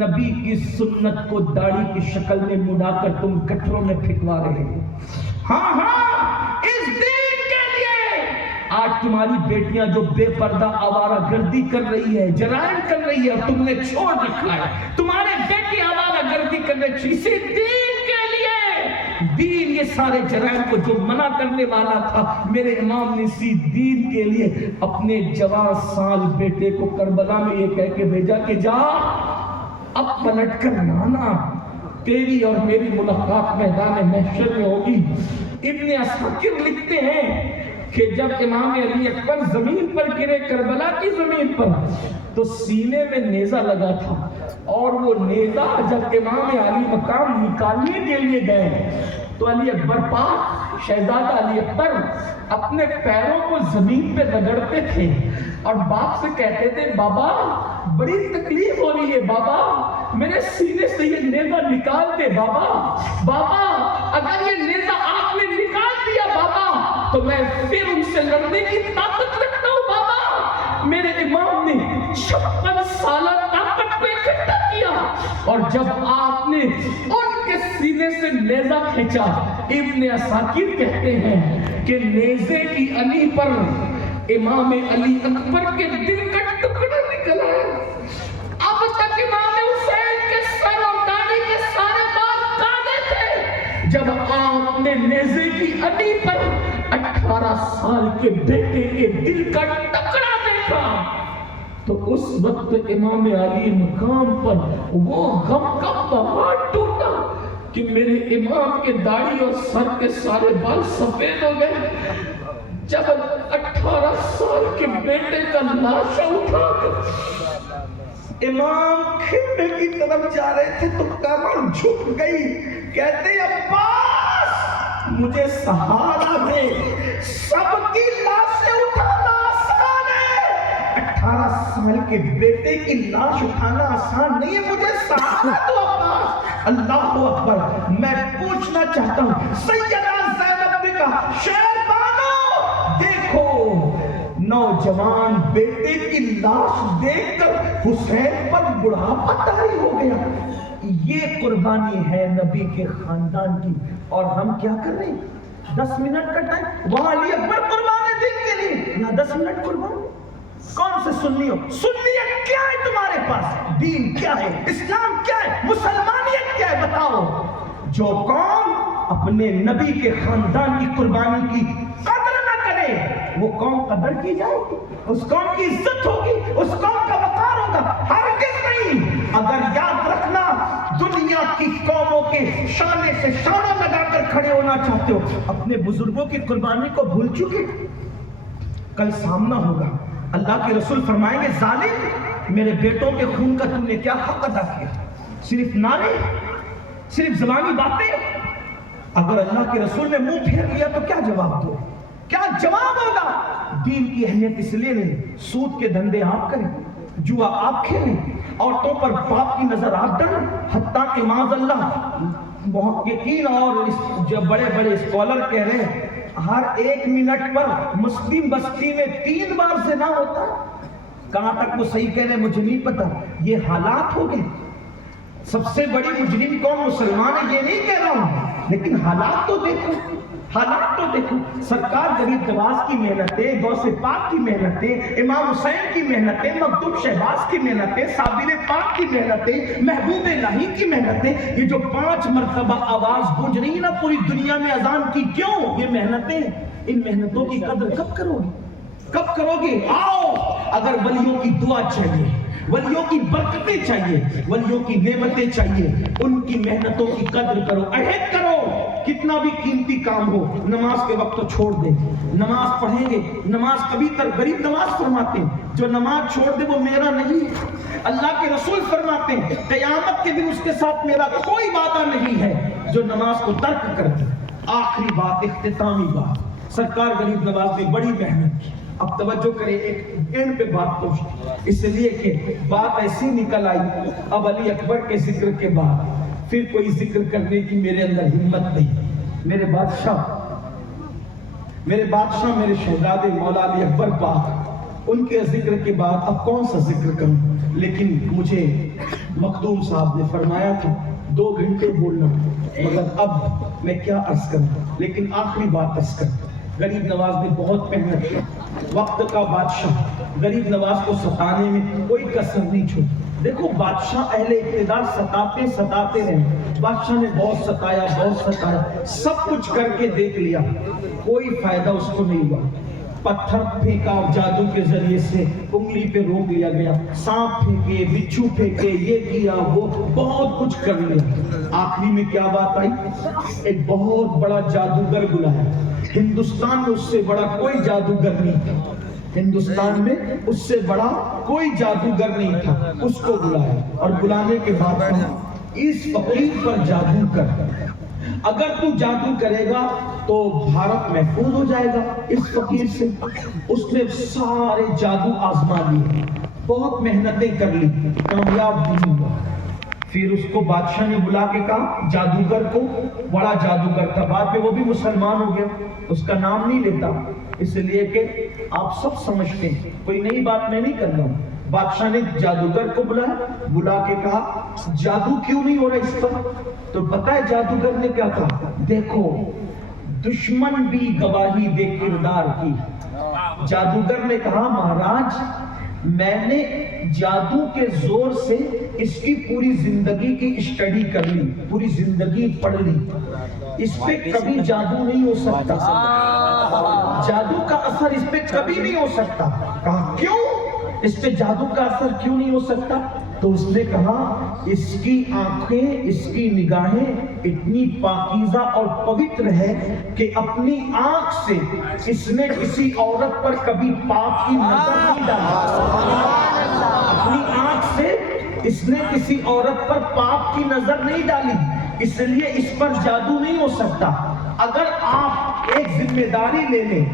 نبی کی سنت کو داڑھی کی شکل میں مڑا کر تم گٹروں میں پھینکوا رہے ہو، ہاں اس دین کے لیے آج تمہاری بیٹیاں جو بے پردہ آوارہ گردی کر رہی ہے، جرائم کر رہی ہے، تم نے چھوڑ رکھا ہے، تمہارے بیٹی آوارہ گردی کر رہی ہے، اسی دین کے لیے، دین یہ سارے جرائم کو جو منع کرنے والا تھا، میرے امام نے اسی دین کے لیے اپنے جوان سال بیٹے کو کربلا میں یہ کہہ کے بھیجا کہ جا اب پلٹ کر نانا، تیری اور میری ملاقات میدان محشر میں ہوگی۔ ابن عساکر لکھتے ہیں کہ جب امام علی اکبر زمین پر گرے، کربلا کی زمین پر، تو سینے میں نیزہ لگا تھا، اور وہ نیزہ جب امام علی مقام نکالنے کے لیے گئے تو علی اکبر پاک شہزادہ علی اکبر اپنے پیروں کو زمین پہ رگڑتے تھے اور باپ سے کہتے تھے بابا بڑی تکلیف ہو رہی ہے، بابا میرے سینے سے یہ نیزہ نکال دے، بابا اگر یہ نیزہ آپ نے نکال دیا بابا تو میں پھر ان سے لڑنے کی طاقت رکھتا ہوں۔ بابا میرے امام نے 56 سالہ طاقت کو اکٹھا کیا، اور جب آپ نے ان کے سینے سے نیزہ کھینچا، ابن عساکر کہتے ہیں کہ نیزے کی علی پر امام علی اکبر کے دل کا ٹکڑا نکلا ہے۔ اب تک امام حسین کے سر اور داڑھی کے سارے بال کانے تھے، جب آپ نے نیزے کی علی پر 18 سال کے بیٹے کے دل کا ٹکڑا دیکھا تو اس وقت امام علی مقام پر وہ غم کا پہاڑ ٹوٹا کہ میرے امام کے داڑھی اور سر کے سارے بال سفید ہو گئے۔ جب 18 سال کے بیٹے کا لاشا اٹھا کر امام خیمے کی طرف جا رہے تھے تو کمر جھک گئی، کہتے عباس مجھے سہارا دے، سب کی لاشیں اٹھانا آسان ہے، 18 سال کے بیٹے کی لاش اٹھانا آسان نہیں ہے، مجھے سہارا دو عباس۔ اللہ اکبر۔ میں پوچھنا چاہتا ہوں سیدہ زینب نے کہا شہر بانو دیکھو، نوجوان بیٹے کی لاش دیکھ کر حسین پر بڑھاپا طاری ہو گیا۔ یہ قربانی ہے نبی کے خاندان کی، اور ہم کیا کر رہے ہیں؟ 10 منٹ کا ٹائم، وہاں علی اکبر قربان ہے دین کے لیے، یہاں 10 منٹ قربان۔ کون سے سنی ہو؟ سنیت کیا ہے تمہارے پاس؟ دین کیا ہے؟ اسلام کیا ہے؟ مسلمانیت کیا ہے؟ بتاؤ۔ جو قوم اپنے نبی کے خاندان کی قربانی کی قدر نہ کرے، وہ قوم قدر کی جائے گی، اس قوم کی عزت ہوگی، اس قوم کا وقار ہوگا؟ ہرگز نہیں۔ اگر یاد رکھنا دنیا کی قوموں کے شانے سے شانہ لگا کر کھڑے ہونا چاہتے ہو، اپنے بزرگوں کی قربانی کو بھول چکے، کل سامنا ہوگا۔ اللہ کے رسول فرمائیں گے ظالم میرے بیٹوں کے خون کا تم نے کیا حق ادا کیا؟ صرف نعرے، صرف زبانی باتیں؟ اگر اللہ کے رسول نے منہ پھیر لیا تو کیا جواب دو؟ کیا جواب ہوگا؟ دین کی اہمیت اس لیے نہیں، سود کے دھندے آپ کریں، جوا آپ کھیلیں، عورتوں پر پاپ کی نظر آپ ڈالیں، حتیٰ کہ معاذ اللہ محققین اور جو بڑے بڑے اسکالر کہہ رہے ہیں ہر 1 منٹ پر مسلم بستی میں 3 بار زنا ہوتا ہے۔ کہاں تک وہ صحیح کہہ رہے ہیں مجھے نہیں پتا، یہ حالات ہو گئے۔ سب سے بڑی مجرم قوم مسلمان ہے یہ نہیں کہہ رہا ہوں، لیکن حالات تو دیکھو، حالات تو دیکھو۔ سرکار غریب نواز کی محنتیں، غوث پاک کی محنتیں، امام حسین کی محنتیں، مکتوم شہباز کی محنتیں، صابر پاک کی محنتیں، محبوب الہی کی محنتیں، یہ جو 5 مرتبہ آواز گونج رہی ہے نا پوری دنیا میں اذان کی، کیوں؟ یہ محنتیں، ان محنتوں کی قدر کب کرو گے؟ کب کرو گے؟ آؤ، اگر ولیوں کی دعا چاہیے، ولیوں کی برکتیں چاہیے، ولیوں کی نعمتیں چاہیے، ان کی محنتوں کی قدر کرو، عہد کرو، کتنا بھی قیمتی کام ہو، نماز کے وقت تو چھوڑ دیں، نماز پڑھیں گے، نماز کبھی تک غریب نواز فرماتے ہیں جو نماز چھوڑ دے وہ میرا نہیں ہے، اللہ کے رسول فرماتے ہیں قیامت کے دن اس کے ساتھ میرا کوئی وعدہ نہیں ہے جو نماز کو ترک کر دے۔ آخری بات، اختتامی بات، سرکار غریب نواز نے بڑی محنت کی۔ اب توجہ کریں، ایک اینڈ پہ بات پہنچی، اس لیے کہ بات ایسی نکل آئی اب علی اکبر کے ذکر کے بعد پھر کوئی ذکر کرنے کی میرے اندر ہمت نہیں۔ میرے بادشاہ میرے شہزادے مولا علی اکبر پاک، ان کے ذکر کے بعد اب کون سا ذکر کروں؟ لیکن مجھے مخدوم صاحب نے فرمایا تھا 2 گھنٹے بولنا، مگر اب میں کیا عرض کروں، لیکن آخری بات عرض کروں۔ غریب نواز نے بہت محنت کی، وقت کا بادشاہ غریب نواز کو ستانے میں کوئی کسر نہیں چھوڑی۔ دیکھو بادشاہ اہل اقتدار ستاتے رہے، بادشاہ نے بہت ستایا، سب کچھ کر کے دیکھ لیا، کوئی فائدہ اس کو نہیں ہوا۔ پتھر پھینکا جادو کے ذریعے سے، انگلی پہ روک لیا گیا، سانپ پھینکے، بچھو پھینکے، یہ کیا وہ، بہت کچھ کر لیا۔ آخری میں کیا بات آئی؟ ایک بہت بڑا جادوگر بلایا، ہندوستان میں اس سے بڑا کوئی جادوگر نہیں تھا، ہندوستان میں اس سے بڑا کوئی جادوگر نہیں تھا، اس کو بلایا اور بلانے کے بعد کہا اس فقیر پر جادو کر، اگر تو جادو کرے گا تو بھارت محفوظ ہو جائے گا اس فقیر سے۔ اس نے سارے جادو آزما لیے، بہت محنتیں کر لی، کامیاب نہیں ہوا۔ پھر اس کو بادشاہ نے بلا کے کہا، جادوگر کو، بڑا جادوگر تھا، بعد میں وہ بھی مسلمان ہو گیا، اس کا نام نہیں لیتا اس لیے کہ آپ سب سمجھتے ہیں، کوئی نئی بات میں نہیں کر رہا ہوں۔ بادشاہ نے جادوگر کو بلا کے کہا جادو کیوں نہیں ہو رہا اس پر؟ تو پتہ ہے جادوگر نے کیا کہا؟ دیکھو دشمن بھی گواہی دے کردار کی۔ جادوگر نے کہا مہاراج میں نے جادو کے زور سے اس کی پوری زندگی کی اسٹڈی کر لی، پوری زندگی پڑھ لی، اس پہ کبھی جادو نہیں ہو سکتا، جادو کا اثر اس پہ کبھی نہیں ہو سکتا۔ کہا کیوں اس پہ جادو کا اثر کیوں نہیں ہو سکتا؟ تو اس نے کہا اس کی آنکھیں، اس کی نگاہیں اتنی پاکیزہ اور پوتر ہے کہ اپنی آنکھ سے اس نے کسی عورت پر کبھی پاپ کی نظر نہیں ڈالی، اپنی آنکھ سے اس نے کسی عورت پر پاپ کی نظر نہیں ڈالی، اس لیے اس پر جادو نہیں ہو سکتا۔ اگر آپ ایک ذمہ داری لے لیں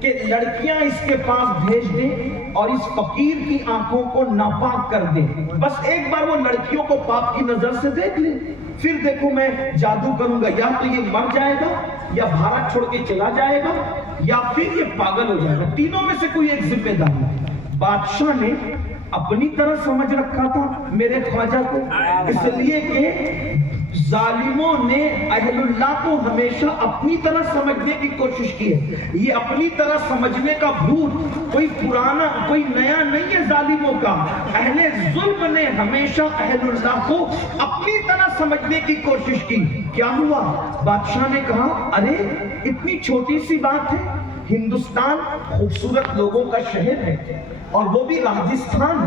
کہ لڑکیاں اس کے پاس بھیج دیں اور اس فقیر کی آنکھوں کو ناپاک کر دیں، بس ایک بار وہ لڑکیوں کو پاپ کی نظر سے دیکھ لیں، پھر دیکھو میں جادو کروں گا، یا تو یہ مر جائے گا یا بھارت چھوڑ کے چلا جائے گا یا پھر یہ پاگل ہو جائے گا، تینوں میں سے کوئی ایک ذمہ داری۔ بادشاہ نے اپنی طرح سمجھ رکھا تھا میرے خواجہ کو، اس لیے کہ ظالموں نے اہل اللہ کو ہمیشہ اپنی طرح سمجھنے کی کوشش کی ہے۔ یہ اپنی طرح سمجھنے کا بھوت کوئی پرانا کوئی نیا نہیں ہے ظالموں کا، اہل ظلم نے ہمیشہ اہل اللہ کو اپنی طرح سمجھنے کی کوشش کی۔ کیا ہوا؟ بادشاہ نے کہا ارے اتنی چھوٹی سی بات ہے، ہندوستان خوبصورت لوگوں کا شہر ہے اور وہ بھی راجستھان،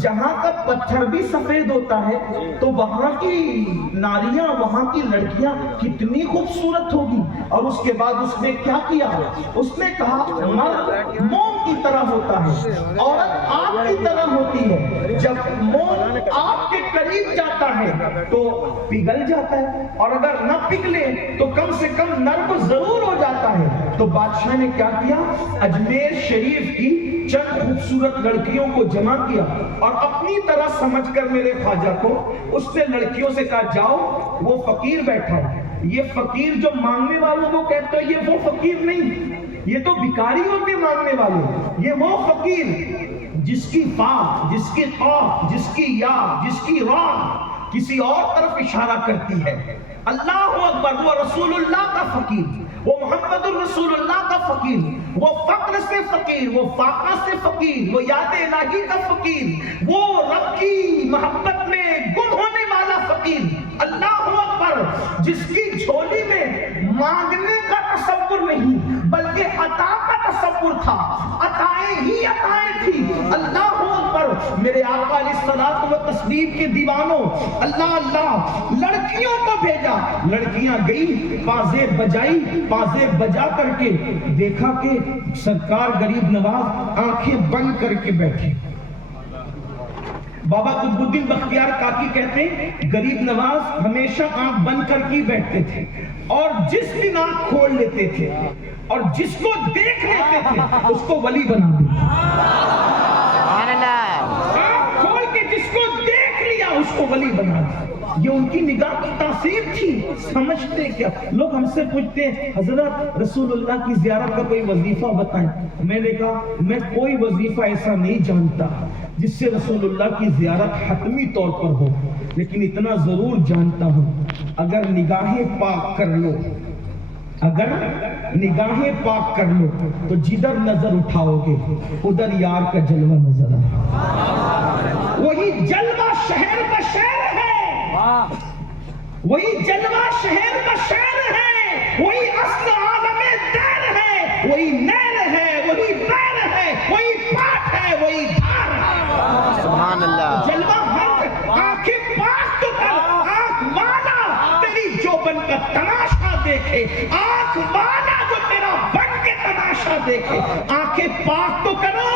جہاں کا پتھر بھی سفید ہوتا ہے تو وہاں کی ناریاں، وہاں کی لڑکیاں کتنی خوبصورت ہوگی۔ اور اس کے بعد اس نے کیا کیا؟ اس نے کہا مرد موم کی طرح ہوتا ہے، عورت آگ کی طرح ہوتی ہے، جب موم آگ کے قریب جاتا ہے تو پگھل جاتا ہے، اور اگر نہ پگھلے تو کم سے کم نرم ضرور ہو جاتا ہے۔ تو بادشاہ نے کیا کیا؟ اجمیر شریف کی چند خوبصورت لڑکیوں کو جمع کیا اور اپنی طرح سمجھ کر میرے خواجہ کو اس نے لڑکیوں سے کہا جاؤ، وہ فقیر بیٹھا ہے، یہ فقیر جو مانگنے والوں کو کہتے ہیں یہ وہ فقیر نہیں، یہ تو بھکاری ہوتے مانگنے والے، یہ وہ فقیر جس کی فا، جس کی قاف، جس کی یا، جس کی را کسی اور طرف اشارہ کرتی ہے۔ اللہ اکبر، وہ رسول اللہ کا فقیر، وہ محمد الرسول اللہ کا فقیر، وہ فقر سے فقیر، وہ فاقہ سے فقیر، وہ یاد الہی کا فقیر، وہ رب کی محبت میں گم ہونے والا فقیر، اللہ اکبر، جس کی جھولی میں مانگنے کا تصور نہیں بلکہ عطا کا تصور تھا، عطائیں ہی عطائیں تھی۔ اللہ اکبر، میرے آقا علیہ الصلوۃ والتسلیم کے دیوانوں، اللہ اللہ، لڑکیوں کو بھیجا، لڑکیاں گئی، بازیں بجائی، بازیں بجا کر کے دیکھا کہ سرکار غریب نواز آنکھیں بند کر کے بیٹھے۔ بابا قطب الدین بختیار کاکی کہتے ہیں غریب نواز ہمیشہ آنکھ بند کر کے بیٹھتے تھے، اور جس دن آنکھ کھول لیتے تھے اور جس کو دیکھ لیتے تھے اس کو ولی بنا دیتے۔ آنکھ کھول کے جس کو دیکھ لیا اس کو ولی بنا دیا۔ یہ ان کی نگاہ کی تاثیر تھی۔ سمجھتے کیا؟ لوگ ہم سے پوچھتے ہیں حضرت رسول اللہ کی زیارت کا کوئی وظیفہ بتائیں۔ میں نے کہا میں کوئی وظیفہ ایسا نہیں جانتا جس سے رسول اللہ کی زیارت حتمی طور پر ہو، لیکن اتنا ضرور جانتا ہوں اگر نگاہیں پاک کر لو، اگر نگاہیں پاک کر لو تو جدھر نظر اٹھاؤ گے ادھر یار کا جلوہ نظر آئے۔ وہی جلوہ شہر کا شہر ہے، وہی جلوہ شہر کا شہر ہے، وہی اصل عالم دیر ہے، وہی نیر ہے، وہی بیر ہے، وہی پاک ہے، وہی دھار ہے۔ سبحان اللہ۔ جلوہ ہر آنکھیں پاک تو کر، آنکھ والا تیری جوبن کا تماشا دیکھے، آنکھ والا جو تیرا بن کے تماشا دیکھے، آنکھیں پاک تو کرو۔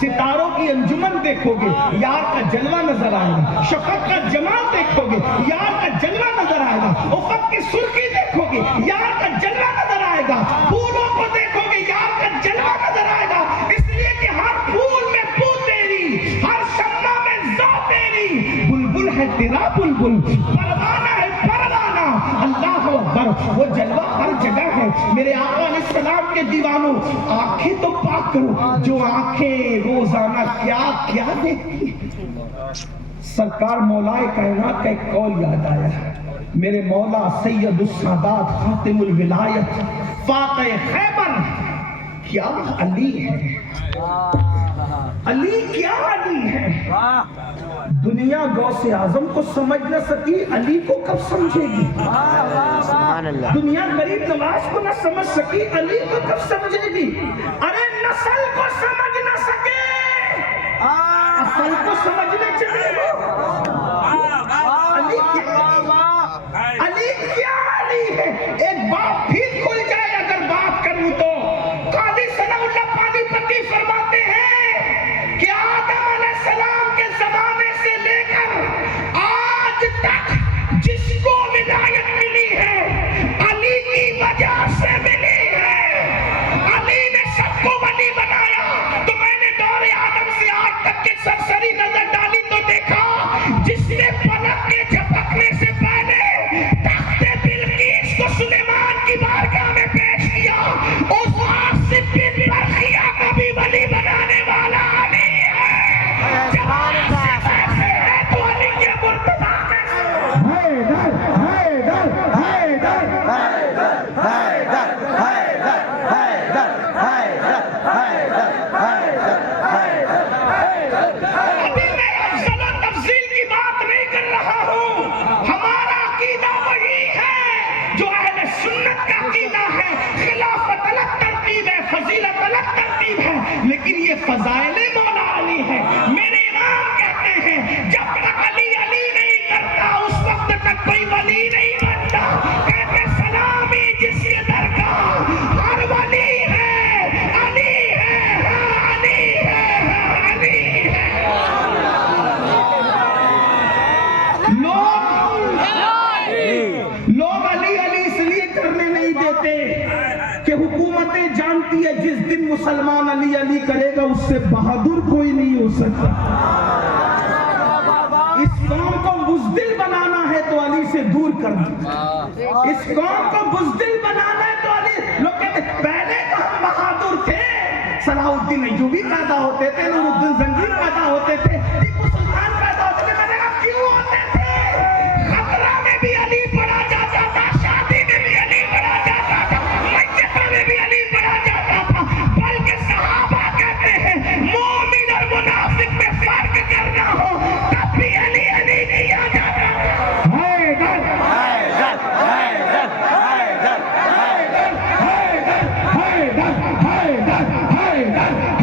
ستاروں کی انجمن دیکھو گے یار کا جلوہ نظر آئے گا، شفق کا جمال دیکھو گے یار کا جلوہ نظر آئے گا، افق کی سرخی دیکھو گے یار کا جلوہ نظر آئے گا، پھولوں کو دیکھو گے یار کا جلوہ نظر آئے گا، اس لیے کہ ہر پھول میں بو تیری، ہر شمع میں ذو تیری، بلبل ہے تیرا بلبل، پروانہ ہے پروانہ۔ اللہ اکبر، وہ جلوہ ہر جگہ ہے۔ میرے آقا علیہ السلام کے دیوانوں، آنکھیں تو پاک کرو، جو آنکھیں روزانہ کیا کیا دیکھتی ہیں۔ سرکار مولا کائنات کا ایک قول یاد آیا، میرے مولا سید السادات خاتم الولایت فاتح خیبر کیا علی ہے، علی کیا علی ہے۔ دنیا غوث اعظم کو سمجھ نہ سکی، علی کو کب سمجھے گی؟ دنیا غریب نواز کو نہ سمجھ سکی، علی کو کب سمجھے گی؟ ارے نسل کو سمجھ نہ سکے، اصل کو سمجھنا چاہیے۔ علی کیا علی ہے؟ ایک بات پھر کھل جائے اگر بات کروں تو قاضی ثناء اللہ پانی پتی فرماتے ہیں کہ آدم علیہ السلام کے زمانے سے لے کر آج تک جس کو ولایت ملی ہے علی کی وجہ سے ملی ہے۔ علی نے سب کو ولی بنایا۔ تو میں نے دور آدم سے آج تک کی سرسری نظر ڈالی تو دیکھا جس نے پلک کے جھپکنے سے پہلے تخت بلقیس کو سلیمان کی بارگاہ میں پیش کیا، اس آصف بن برخیہ کو بھی ولی بنانے والا علی ہے۔ جب آصف ایسے ہے تو علی کے مرتضیٰ کیسے؟ حیدر حیدر حیدر حیدر حیدر حیدر حیدر حیدر حیدر حیدر حیدر۔ ابھی میں افضل و تفضیل کی بات نہیں کر رہا ہوں، ہمارا عقیدہ وہی ہے جو اہل سنت کا عقیدہ ہے۔ خلافت الگ ترتیب ہے، فضیلت الگ ترتیب ہے، لیکن یہ فضائل مولا علی ہے۔ میرے امام کہتے ہیں جب تک علی علی نہیں کرتا اس وقت تک کوئی ولی نہیں بنتا۔ کہتے سلامی جس کے درگاہ ہر ولی ہے، علی ہے، ہاں لوگ علی علی اس لیے کرنے نہیں دیتے کہ حکومتیں جانتی ہے جس دن مسلمان علی علی کرے گا اس سے بہادر کوئی نہیں ہو سکتا. اس قوم کو بزدل بنانا ہے تو علی سے دور کرنا. اس قوم کو بزدل بنانا ہے تو علی. لوگ کہتے پہلے تو ہم بہادر تھے. صلاح الدین ایوبی پیدا ہوتے تھے, نور الدین زنگی پیدا ہوتے تھے, ٹیپو سلطان پیدا ہوتے تھے. میں نے کہا کیوں ہوتے تھے؟ خطرہ میں بھی علی پڑھا جاتا تھا, شادی میں بھی علی پڑھا جاتا تھا, مسجد میں بھی علی پڑھا جاتا تھا. بلکہ صحابہ کہتے ہیں مومن اور منافق میں فرق کرنا ہو تب بھی علی علی کیا جاتا تھا. حیدر حیدر حیدر حیدر حیدر حیدر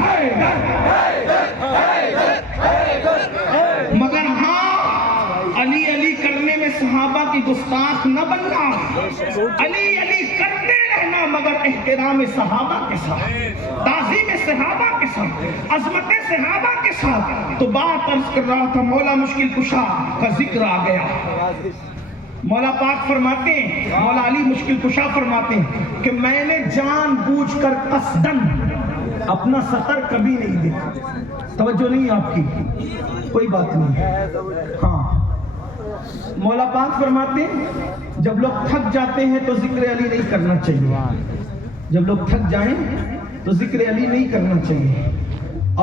حیدر حیدر. مگر ہاں علی علی کرنے میں صحابہ کی گستاخ نہ بننا, علی علی کرتے رہنا مگر احترام صحابہ کے ساتھ, تعظیم صحابہ کے ساتھ, عظمت صحابہ کے ساتھ. تو بات عرض کر رہا تھا مولا مشکل کشا کا ذکر آ گیا. مولا پاک فرماتے ہیں, مولا علی مشکل کشا فرماتے ہیں کہ میں نے جان بوجھ کر قصدن اپنا سطر کبھی نہیں دیکھا. توجہ نہیں آپ کی, کوئی بات نہیں. ہاں مولا پاک فرماتے ہیں جب لوگ تھک جاتے ہیں تو ذکر علی نہیں کرنا چاہیے. جب لوگ تھک جائیں تو ذکر علی نہیں کرنا چاہیے.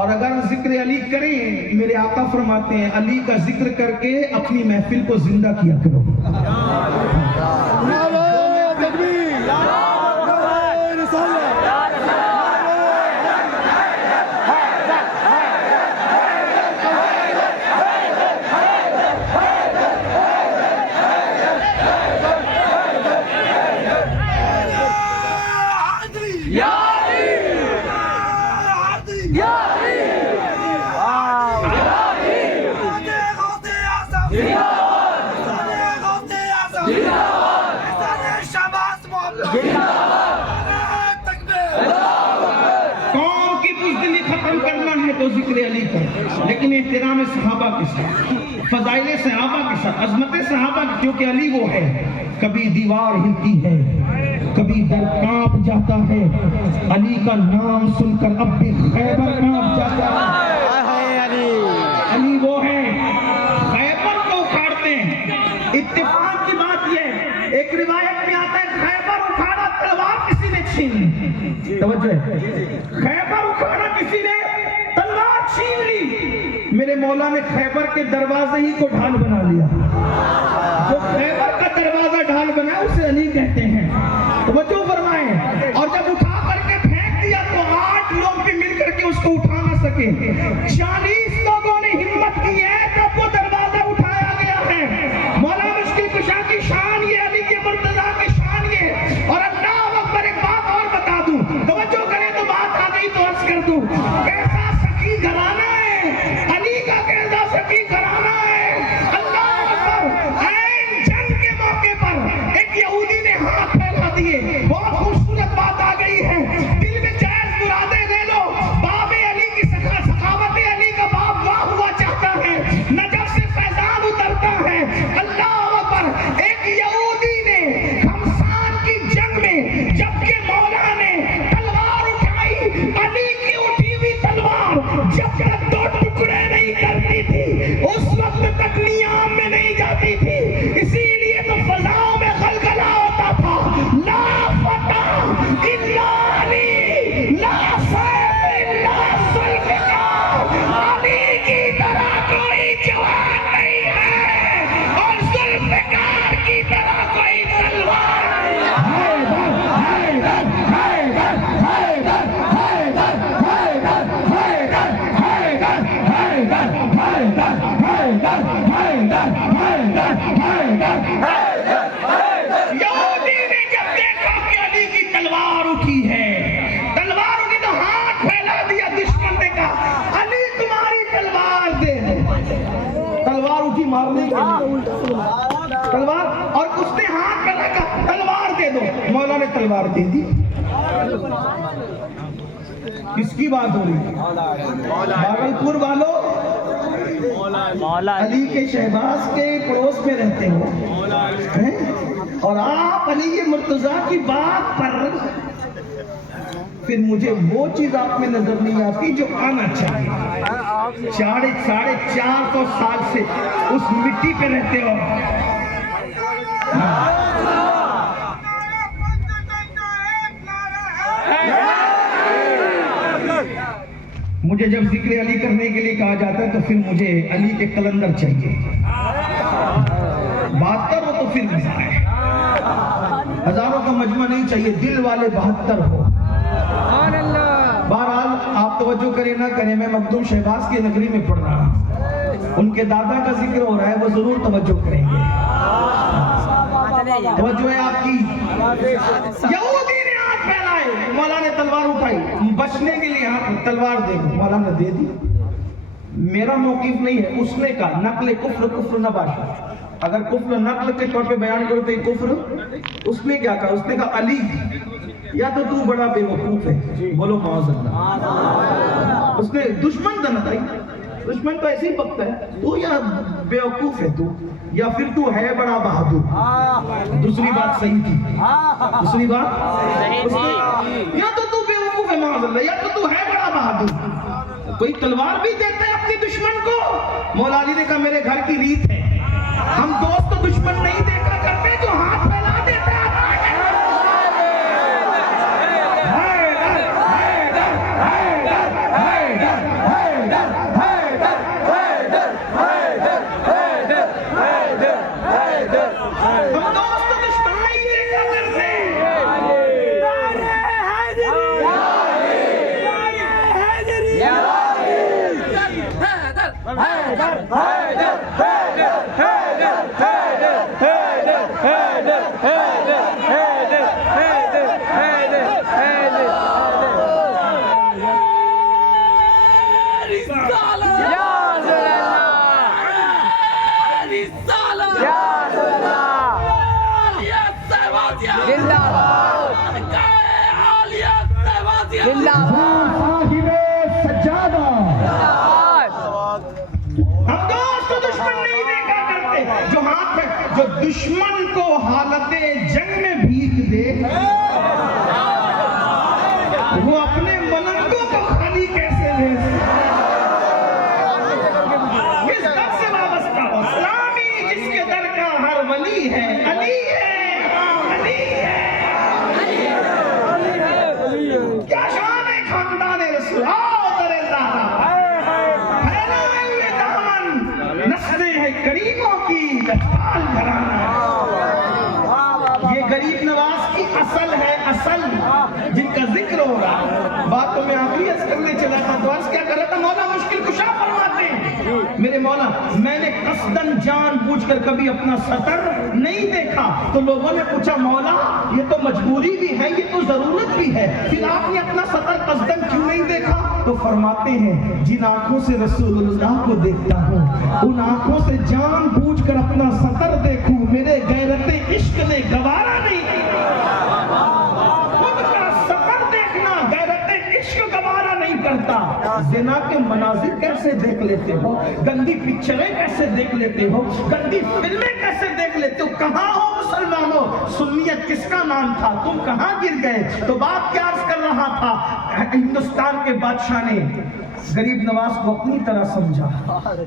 اور اگر ذکر علی کریں, میرے آقا فرماتے ہیں علی کا ذکر کر کے اپنی محفل کو زندہ کیا کرو. نعرہ تکبیر, نعرہ رسالت. قوم کی بزدلی ختم کرنا ہے تو ذکر علی کر, لیکن احترام صحابہ کے ساتھ, فضائل صحابہ کے ساتھ, عظمت صحابہ کی, کیونکہ علی وہ ہے کبھی دیوار ہلتی ہے کبھی در کانپ جاتا ہے. علی کا نام سن کر اب بھی خیبر کانپ جاتا ہے. علی وہ ہے خیبر کو اکھاڑتے ہیں. اتفاق کی بات یہ, ایک روایت میں آتا ہے خیبر اکھاڑا تلوار کسی نے چھین لی. توجہ ہے, خیبر اکھاڑا کسی نے تلوار چھین لی. میرے مولا نے خیبر کے دروازے ہی کو ڈھال بنا لیا. جو خیبر کا دروازہ ڈھال بنا اسے علی کہتے ہیں. توجہ فرمائیں. اور جب اٹھا کر کے پھینک دیا تو 8 لوگ بھی مل کر کے اس کو اٹھا نہ سکے. 40 لوگوں نے ہمت کی ہے تب وہ دروازہ اٹھایا گیا ہے. مولا مشکل کشا کی شان یہ, علی کے مرتضیٰ کی شان یہ. اور اللہ اکبر, ایک بات اور بتا دوں, توجہ کریں تو بات آ گئی تو عرض کر دوں, کیسا سکی گھرانہ ہے علی کا, کیسا سکی گھرانہ ہے. اللہ اکبر. عین جنگ کے موقع پر ایک یہودی نے ہاتھ پھیلا دیے. بہت خوبصورت بات آ گئی ہے, دل میں جائز مرادیں لے لو. باب علی کی سخاوت علی کا باب واہ ہوا چاہتا ہے, نجف سے فیضان اترتا ہے. اللہ اکبر. ایک یہودی نے خمسان کی جنگ میں جبکہ مولا نے تلوار اٹھائی, علی کی اٹھی ہوئی تلوار جب تک 2 ٹکڑے نہیں کرتی تھی اس وقت تک نیام میں نہیں جاتی تھی. اسی لیے تو فضاؤں میں غلغلہ ہوتا تھا, لا فتح الا علی, لا سیف الا ذوالفقار. علی کی طرح کوئی جوان نہیں ہے اور ذوالفقار کی طرح کوئی تلوار نہیں ہے. حیدر حیدر حیدر حیدر حیدر حیدر حیدر حیدر حیدر حیدر حیدر حیدر حیدر. یہودی نے جب دیکھا کہ علی کی تلوار اٹھی ہے, تلوار اٹھی تو ہاتھ پھیلا دیا. دشمن نے کہا علی تمہاری تلوار دے دو. تلوار اٹھی مارنے کے لیے, تلوار, اور اس نے ہاتھ پھیلا کہا تلوار دے دو. مولا نے تلوار دے دی. کس کی بات ہو رہی ہے؟ بھاگلپور والوں, علی کے شہباز کے پڑوس میں رہتے ہو, اور آپ علی مرتضیٰ کی بات پر پھر مجھے وہ چیز آپ میں نظر نہیں آتی جو آنا چاہیے. 450 سال سے اس مٹی پہ رہتے ہو. مجھے جب ذکر علی کرنے کے لیے کہا جاتا ہے تو پھر مجھے علی کے قلندر چاہیے. 72 ہو تو پھر مزہ ہے. ہزاروں کا مجمع نہیں چاہیے, دل والے 72 ہو. بہرحال آپ توجہ کریں نہ کریں, میں مخدوم شہباز کی نگری میں پڑھ رہا ہوں. ان کے دادا کا ذکر ہو رہا ہے, وہ ضرور توجہ کریں گے. توجہ ہے آپ کی. یہودی نے ہاتھ پھیلائے, مولا نے تلوار اٹھائی, بچنے کے لیے ہاتھ تلوار دے, مولا نے دے دی. میرا موقف نہیں ہے, اس نے کہا نقل کفر کفر نہ باشا. اگر کفر نقل کے طور پہ بیان کرو تو یہ کفر. اس نے کیا کہا, اس نے کہا علی یا تو بڑا بے وقوف ہے, بولو معاذ اللہ. اس نے دشمن دن بتائی, دشمن تو ایسے ہی پکتا ہے, تو یا بے وقوف ہے تو, یا پھر تو ہے بڑا بہادر. دوسری بات صحیح تھی, دوسری بات یا تو بے وقوف ہے معاذ اللہ, یا تو ہے بڑا بہادر. کوئی تلوار بھی دیتا ہے اپنی دشمن کو. مولا علی نے کہا میرے گھر کی ریت ہے, ہم دوست تو دشمن نہیں دیکھا کرتے جو ہاتھ پھیلا دیتا ہے. جو دشمن کو حالت جنگ میں بھیج دے, وہ اپنے ملنگوں کو خالی کیسے دے. کس در سے وابستہ ہو اسلامی, جس کے در کا ہر ولی ہے علی ہے, علی ہے. کیا شان ہے خاندان رسول, در زہرا پھیلائے ہوئے دامن, نسلیں ہیں کریموں کی دجال گھرانہ. یہ غریب نواز کی اصل ہے, اصل جن کا ذکر ہو رہا. بات تو میں آخری عرض کرنے چلا تھا, تو عرض کیا کر رہا تھا, مولا مشکل کشا فرماتے ہیں. میرے مولا میں نے قصداً جان بوجھ کر کبھی اپنا سطر نہیں دیکھا. تو لوگوں نے پوچھا مولا یہ تو مجبوری بھی ہے, یہ تو ضرورت بھی ہے, پھر آپ نے اپنا سطر قصداً کیوں نہیں دیکھا؟ تو فرماتے ہیں جن آنکھوں سے رسول اللہ کو دیکھتا ہوں, ان آنکھوں سے جان بوجھ کر اپنا سطر دیکھوں, میرے غیرت عشق نے گوارا نہیں. خود کا سطر دیکھنا غیرت عشق گوارا نہیں کرتا. زنا کے مناظر کیسے دیکھ لیتے ہو, گندی پکچریں کیسے دیکھ لیتے ہو, گندی فلمیں کیسے دیکھ لیتے ہو. کہاں ہو مسلمانوں, سنیت کس کا نام تھا, تم کہاں گر گئے؟ تو بات کیا عرض کر رہا تھا, ہندوستان کے بادشاہ نے غریب نواز کو اپنی طرح سمجھا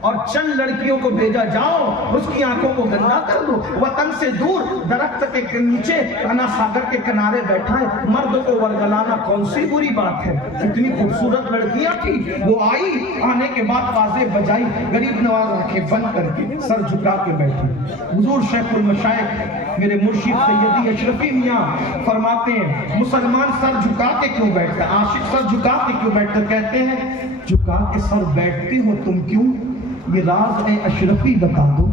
اور چند لڑکیوں کو بھیجا, جاؤ اس کی آنکھوں کو گندا کر دو. وطن سے دور درخت کے نیچے انا ساگر کے کنارے بیٹھا ہے, مرد کو ورگلانا کون سی بری بات ہے. کتنی خوبصورت لڑکیاں تھی, وہ آئی, آنے کے بعد بازیں بجائی, غریب نواز آنکھیں بند کر کے سر جھکا کے بیٹھے. حضور شیخ المشائخ میرے مرشد سیدی اشرفی میاں فرماتے ہیں مسلمان سر جھکا کے کیوں بیٹھتا ہے, عاشق سر جھکا کے کیوں بیٹھتا ہے؟ کہتے ہیں جھکا کے سر بیٹھتے ہو تم کیوں, یہ راز اے اشرفی بتا دو.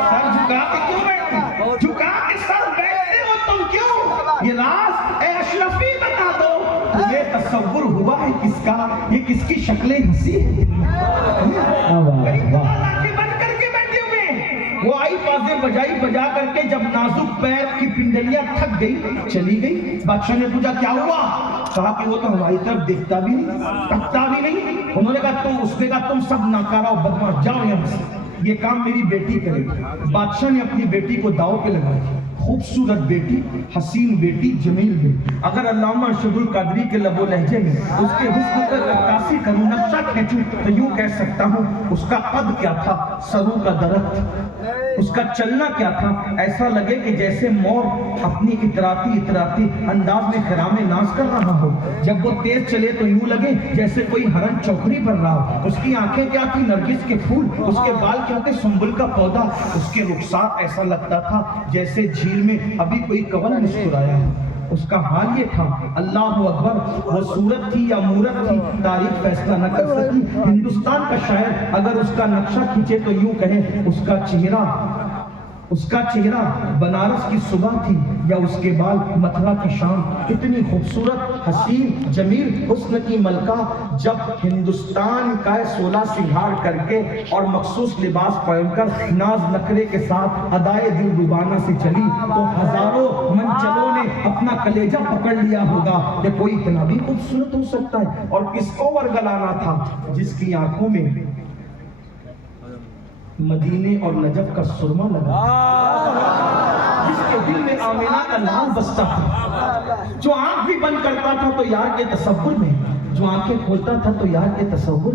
سر جھکا کے کیوں بیٹھتے, جھکا کے سر بیٹھتے ہو تم کیوں, یہ راز اے اشرفی بتا دو. یہ تصور ہوا ہے کس کا, یہ کس کی شکل ہنسی ہے. وہ آئی, بازیں بجائی, بجا کر کے جب نازک پیر کی پنڈلیاں تھک گئی, چلی گئی. بادشاہ نے پوچھا کیا ہوا؟ کہا کہ وہ تو ہماری طرف دیکھتا بھی نہیں, تکتا بھی نہیں. انہوں نے کہا تم, اس نے کہا تم سب ناکارہ و بدمعاش, جاؤ یہاں سے. یہ کام میری بیٹی کرے گی۔ بادشاہ نے اپنی بیٹی کو داؤ پہ لگایا، خوبصورت بیٹی، حسین بیٹی، جمیل بیٹی۔ اگر علامہ ارشد القادری کے لب و لہجے میں اس کے حسن پر عکاسی کروں، نقشہ کھینچوں، تو یوں کہہ سکتا ہوں اس کا قد کیا تھا، سرو کا درخت۔ اس کا چلنا کیا تھا، ایسا لگے کہ جیسے مور اپنی اتراتی انداز میں خرام ناز کر رہا ہو۔ جب وہ تیز چلے تو یوں لگے جیسے کوئی ہرن چوکڑی پر رہا ہو۔ اس کی آنکھیں کیا تھی، نرگس کے پھول، اس کے بال کیا تھے، سنبل کا پودا، اس کے رخسار ایسا لگتا تھا جیسے جھیل میں ابھی کوئی کنول مسکرایا ہے۔ اس کا حال یہ تھا، اللہ اکبر، وہ صورت تھی یا مورت تھی تاریخ فیصلہ نہ کر سکی۔ ہندوستان کا شاعر اگر اس کا نقشہ کھینچے تو یوں کہے اس کا چہرہ بنارس کی صبح تھی یا اس کے بال متھرا کی شام۔ اتنی خوبصورت، حسین، جمیل، حسن کی ملکہ جب ہندوستان کا 16 سنگھار کر کے اور مخصوص لباس پہن کر ناز نخرے کے ساتھ ادائے دل ربانہ سے چلی تو ہزاروں منچلوں نے اپنا کلیجہ پکڑ لیا ہوگا کہ کوئی اتنا بھی خوبصورت ہو سکتا ہے۔ اور کس کو ورگلانا تھا، جس کی آنکھوں میں مدینے اور نجف کا سرما لگا، جس کے دل میں آمینہ کا نام بستا تھا، جو آنکھ بھی بند کرتا تھا تو یار کے تصور میں، جو آنکھیں کھولتا تھا تو یار کے تصور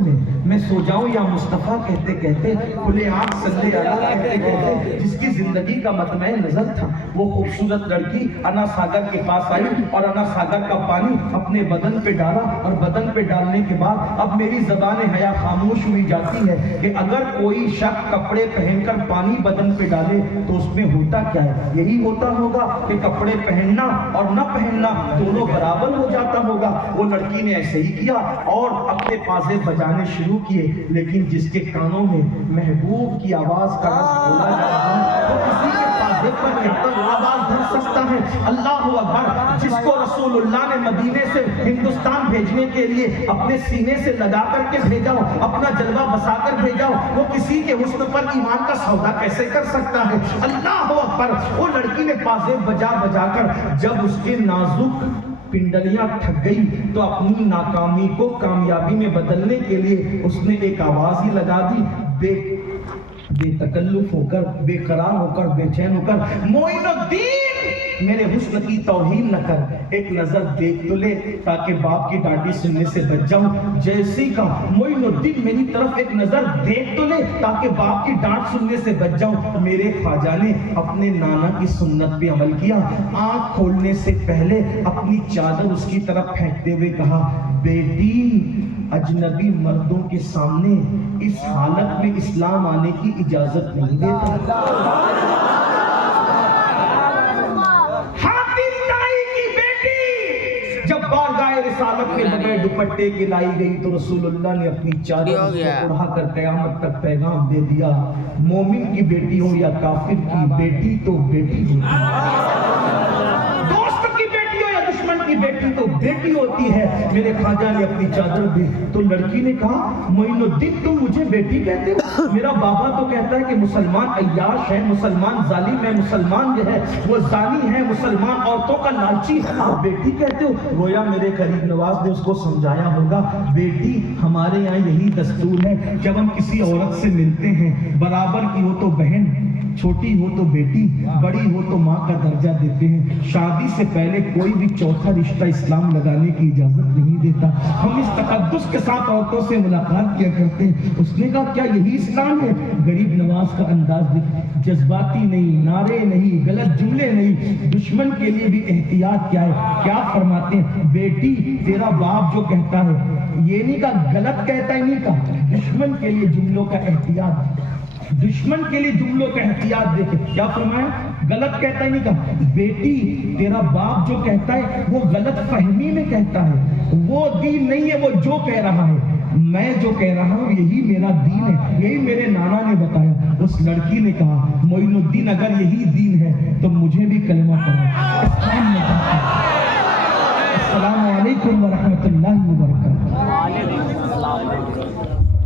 میں سو جاؤں یا مصطفیٰ کہتے کہتے، کھلے آنکھ صلی اللہ کہتے کہتے، جس کی زندگی کا مطمع نظر تھا، وہ خوبصورت لڑکی انا ساگر کے پاس آئی اور انا ساگر کا پانی اپنے بدن پہ ڈالا، اور بدن پہ ڈالنے کے بعد اب میری زبان حیا خاموش ہوئی جاتی ہے کہ اگر کوئی شخص کپڑے پہن کر پانی بدن پہ ڈالے تو اس میں ہوتا کیا ہے؟ یہی ہوتا ہوگا کہ کپڑے پہننا اور نہ پہننا دونوں برابر ہو جاتا ہوگا۔ وہ لڑکی نے ایسے ہی کیا اور اپنے پازے بجانے شروع کیے، لیکن جس کے کانوں میں محبوب کی آواز کا رس بولا جا رہا ہے وہ کسی کے پازے پر کہتا آواز دھر سکتا ہے۔ اللہ اکبر، جس کو رسول اللہ نے مدینے سے ہندوستان بھیجنے کے لیے اپنے سینے سے لگا کر کے بھیجا ہو، اپنا جلوہ بسا کر بھیجا ہو، وہ کسی کے حسن پر ایمان کا سودا کیسے کر سکتا ہے؟ اللہ اکبر، وہ لڑکی نے پازے بجا بجا کر جب اس کے نازک پنڈلیاں تھک گئی تو اپنی ناکامی کو کامیابی میں بدلنے کے لیے اس نے ایک آواز ہی لگا دی، بے تکلف ہو کر، بے قرار ہو کر، بے چین ہو کر، معین الدین میرے حسن کی توہین نہ کر، ایک نظر دیکھ تو لے تاکہ باپ کی ڈانٹی سننے سے بچ جاؤں۔ جیسی کا معین الدین میری طرف ایک نظر دیکھ تو لے تاکہ باپ کی ڈانٹ سننے سے بچ جاؤں۔ میرے خواجہ نے اپنے نانا کی سنت پہ عمل کیا، آنکھ کھولنے سے پہلے اپنی چادر اس کی طرف پھینکتے ہوئے کہا، بیٹی اجنبی مردوں کے سامنے اس حالت میں اسلام آنے کی اجازت نہیں دیتا۔ جب بارگاہ رسالت میں بغیر دوپٹے کے لائی گئی تو رسول اللہ نے اپنی چادر اس کو اڑا کر قیامت تک پیغام دے دیا، مومن کی بیٹی ہو یا کافر کی بیٹی تو بیٹی ہوتی ہے، دوست کی بیٹی ہو یا دشمن کی بیٹی تو بیٹی ہوتی ہے۔ میرے خواجہ نے اپنی چادر دی تو لڑکی نے کہا، معین الدین تم مجھے بیٹی کہتے ہو؟ میرا بابا تو کہتا ہے کہ مسلمان عیاش ہے، مسلمان ظالم ہے، مسلمان جو ہے وہ زانی ہے، مسلمان عورتوں کا لالچی، آپ بیٹی کہتے ہو؟ گویا میرے قریب نواز نے اس کو سمجھایا ہوگا، بیٹی ہمارے یہاں یہی دستور ہے، جب ہم کسی عورت سے ملتے ہیں برابر کی ہو تو بہن، چھوٹی ہو تو بیٹی، بڑی ہو تو ماں کا درجہ دیتے ہیں۔ شادی سے پہلے کوئی بھی چوتھا رشتہ اسلام لگانے کی اجازت نہیں دیتا۔ ہم اس تقدس کے ساتھ عورتوں سے ملاقات کیا کرتے ہیں۔ اس نے کہا کیا یہی اسلام ہے؟ غریب نواز کا انداز دیکھ، جذباتی نہیں، نعرے نہیں، غلط جملے نہیں، دشمن کے لیے بھی احتیاط کیا ہے، کیا فرماتے ہیں، بیٹی تیرا باپ جو کہتا ہے، یہ نہیں کہا غلط کہتا ہے، نہیں کہا دشمن کے لیے جملوں کا احتیاط، دشمن کے لیے جملوں کا احتیاط دیکھے کیا فرمایا، غلط کہتا ہے، نہیں کہا بیٹی تیرا باپ جو کہتا ہے وہ غلط فہمی میں کہتا ہے، وہ دین نہیں ہے وہ جو کہہ رہا ہے، میں جو کہہ رہا ہوں یہی میرا دین ہے، یہی میرے نانا نے بتایا۔ اس لڑکی نے کہا، معین الدین اگر یہی دین ہے تو